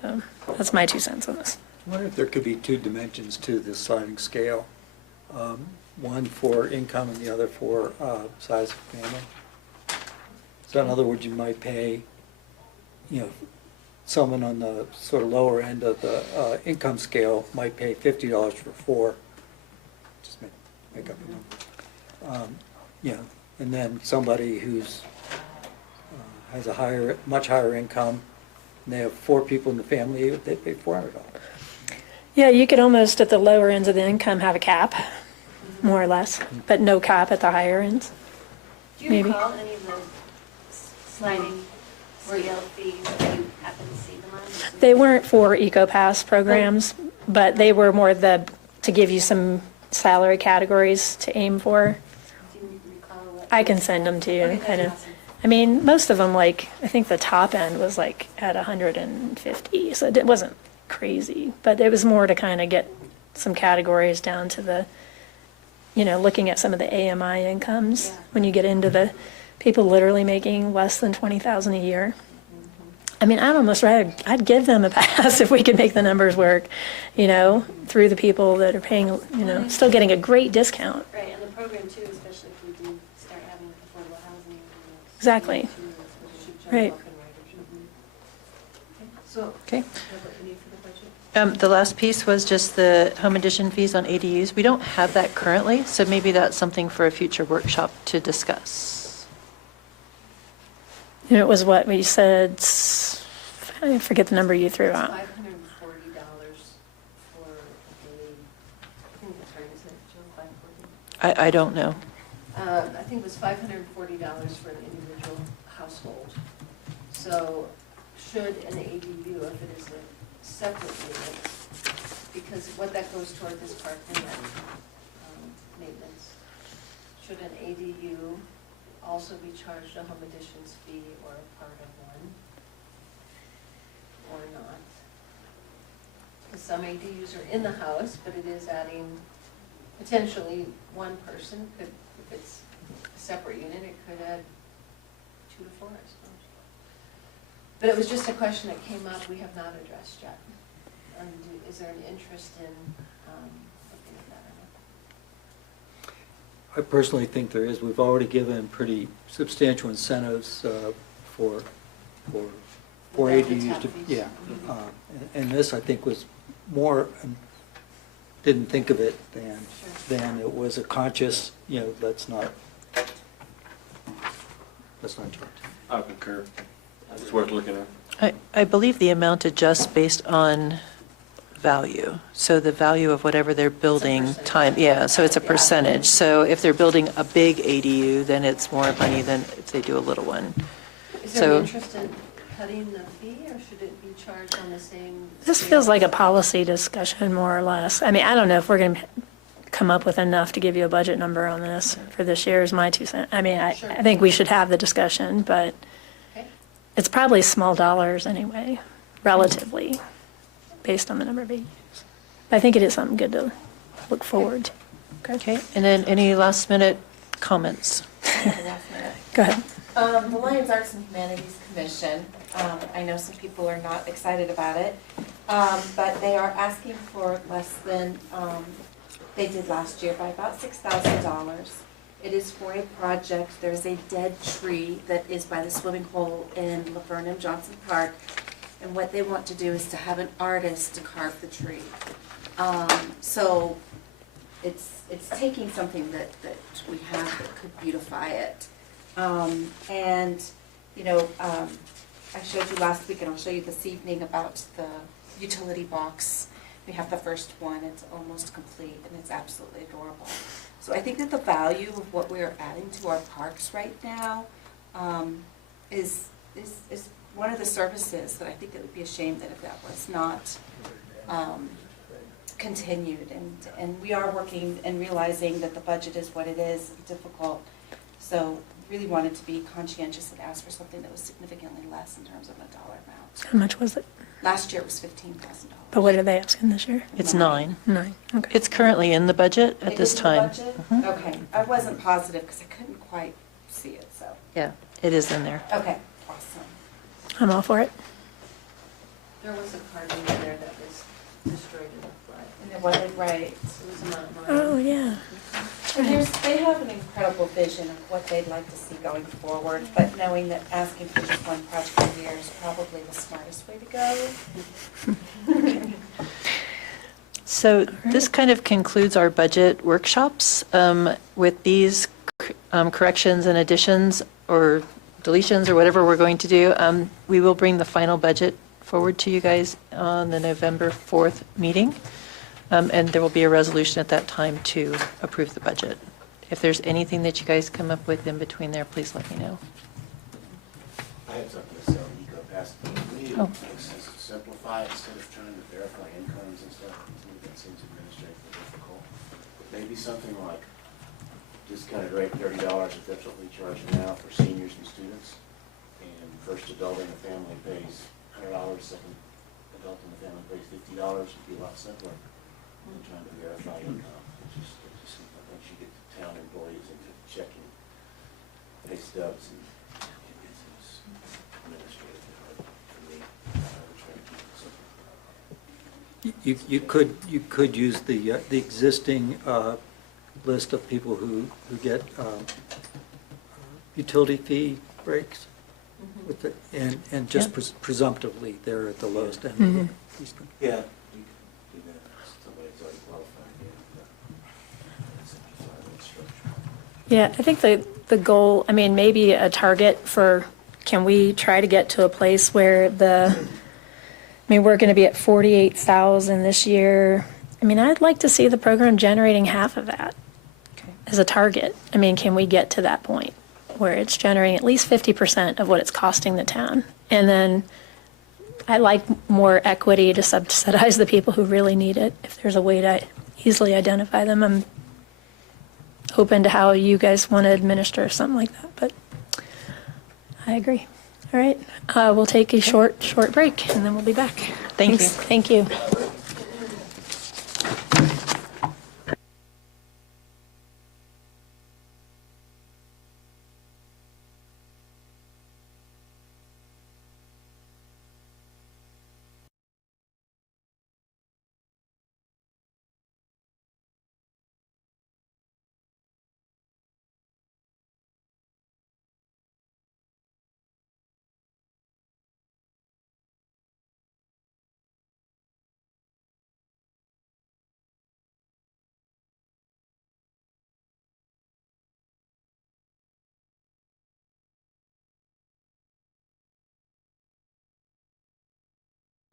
So that's my 2 cents on this. I wonder if there could be two dimensions to this sliding scale. One for income and the other for size of family. So in other words, you might pay, someone on the sort of lower end of the income scale might pay $50 for 4. Just make up a number. And then somebody who's has a much higher income, and they have 4 people in the family, they pay $400. Yeah, you could almost, at the lower ends of the income, have a cap, more or less, but no cap at the higher ends. Do you Maybe. recall any of the sliding scale fees that you happen to see them on? They weren't for EcoPass programs, but they were more to give you some salary categories to aim for. Do you recall what? I can send them to you. Okay, I know. that's awesome. I mean, most of them, like, I think the top end was like at 150, so it wasn't crazy, but it was more to kind of get some categories down to the, looking at some of the AMI incomes. Yeah. When you get into the people literally making less than $20,000 a year. I mean, I'd give them a pass if we could make the numbers work, through the people that are paying, still getting a great discount. Right, and the program too, especially if we do start having affordable housing. Exactly. Right. So, Okay. what you need for the budget? The last piece was just the home addition fees on ADUs. We don't have that currently, so maybe that's something for a future workshop to discuss. It was what we said, I forget the number you threw It's out. $540 for I think that's right, isn't it, Jill, 540? I don't know. I think it was $540 for an individual household. So should an ADU, if it is a separate unit, because what that goes toward is park and rent, maintenance, should an ADU also be charged a home additions fee or a part of one, or not? Because some ADUs are in the house, but it is adding potentially one person. If it's a separate unit, it could add 2 to 4, I suppose. But it was just a question that came up, we have not addressed yet. Is there an interest in looking at that or not? I personally think there is. We've already given pretty substantial incentives for Without the ADUs tap to, fees. yeah. And this, I think, was more, didn't think of it than it was a conscious, let's not charge. I concur. It's worth looking at. I believe the amount adjusts based on value. So the value of whatever they're building so it's a percentage. So if they're building a big ADU, then it's more money than if they do a little one. Is there So- an interest in cutting the fee, or should it be charged on the same? This feels like a policy discussion, more or less. I mean, I don't know if we're going to come up with enough to give you a budget number on this for this year is my 2 cents. I mean, I Sure. think we should have the discussion, but Okay. it's probably small dollars anyway, relatively, based on the number of AUs. But I think it is something good to look forward to. Okay, and then any last minute comments? Go ahead. The Lions Arts and Humanities Commission, I know some people are not excited about it, but they are asking for less than they did last year by about $6,000. It is for a project. There's a dead tree that is by the swimming hole in Laverne and Johnson Park, and what they want to do is to have an artist to carve the tree. So it's taking something that we have that could beautify it. And, I showed you last week, and I'll show you this evening, about the utility box. We have the first one, it's almost complete, and it's absolutely adorable. So I think that the value of what we are adding to our parks right now is one of the services that I think it would be a shame that if that was not continued. And we are working and realizing that the budget is what it is, difficult. So really wanted to be conscientious and ask for something that was significantly less in terms of a dollar amount. How much was it? Last year it was $15,000. But what are they asking this year? It's 9. 9, okay. It's currently in the budget at It this is in the time. budget? Mhm. Okay, I wasn't positive because I couldn't quite see it, so, Yeah, it is in there. okay, awesome. I'm all for it. There was a card in there that was destroyed in the flood. And it wasn't right. It was not mine. Oh, yeah. And they have an incredible vision of what they'd like to see going forward, but knowing that asking for just one project a year is probably the smartest way to go. So this kind of concludes our budget workshops. With these corrections and additions or deletions or whatever we're going to do, we will bring the final budget forward to you guys on the November 4th meeting. And there will be a resolution at that time to approve the budget. If there's anything that you guys come up with in between there, please let me know. I have something to say on EcoPass. We need Oh. to simplify it instead of trying to verify incomes and stuff. To me, that seems administratively difficult. Maybe something like discounted rate $30 if that's what we charge now for seniors and students. And first adult in the family pays $100, second adult in the family pays $50. It'd be a lot simpler than trying to verify income. It just once you get the town employees into checking pay stubs, and it's administratively hard for me. I would try to keep it simple. You could use the existing list of people who get utility fee breaks with the, and just presumptively they're at the lowest end. of the fee scale. Yeah, we could do that. Somebody's already qualified, simplify that structure. Yeah, I think the goal, I mean, maybe a target for, can we try to get to a place where we're going to be at 48,000 this year. I mean, I'd like to see the program generating half of that as a target. I mean, can we get to that point where it's generating at least 50% of what it's costing the town? And then I like more equity to subsidize the people who really need it. If there's a way to easily identify them, I'm open to how you guys want to administer something like that, but I agree. All right, we'll take a short break and then we'll be back. Thank you. Thanks. Thank you.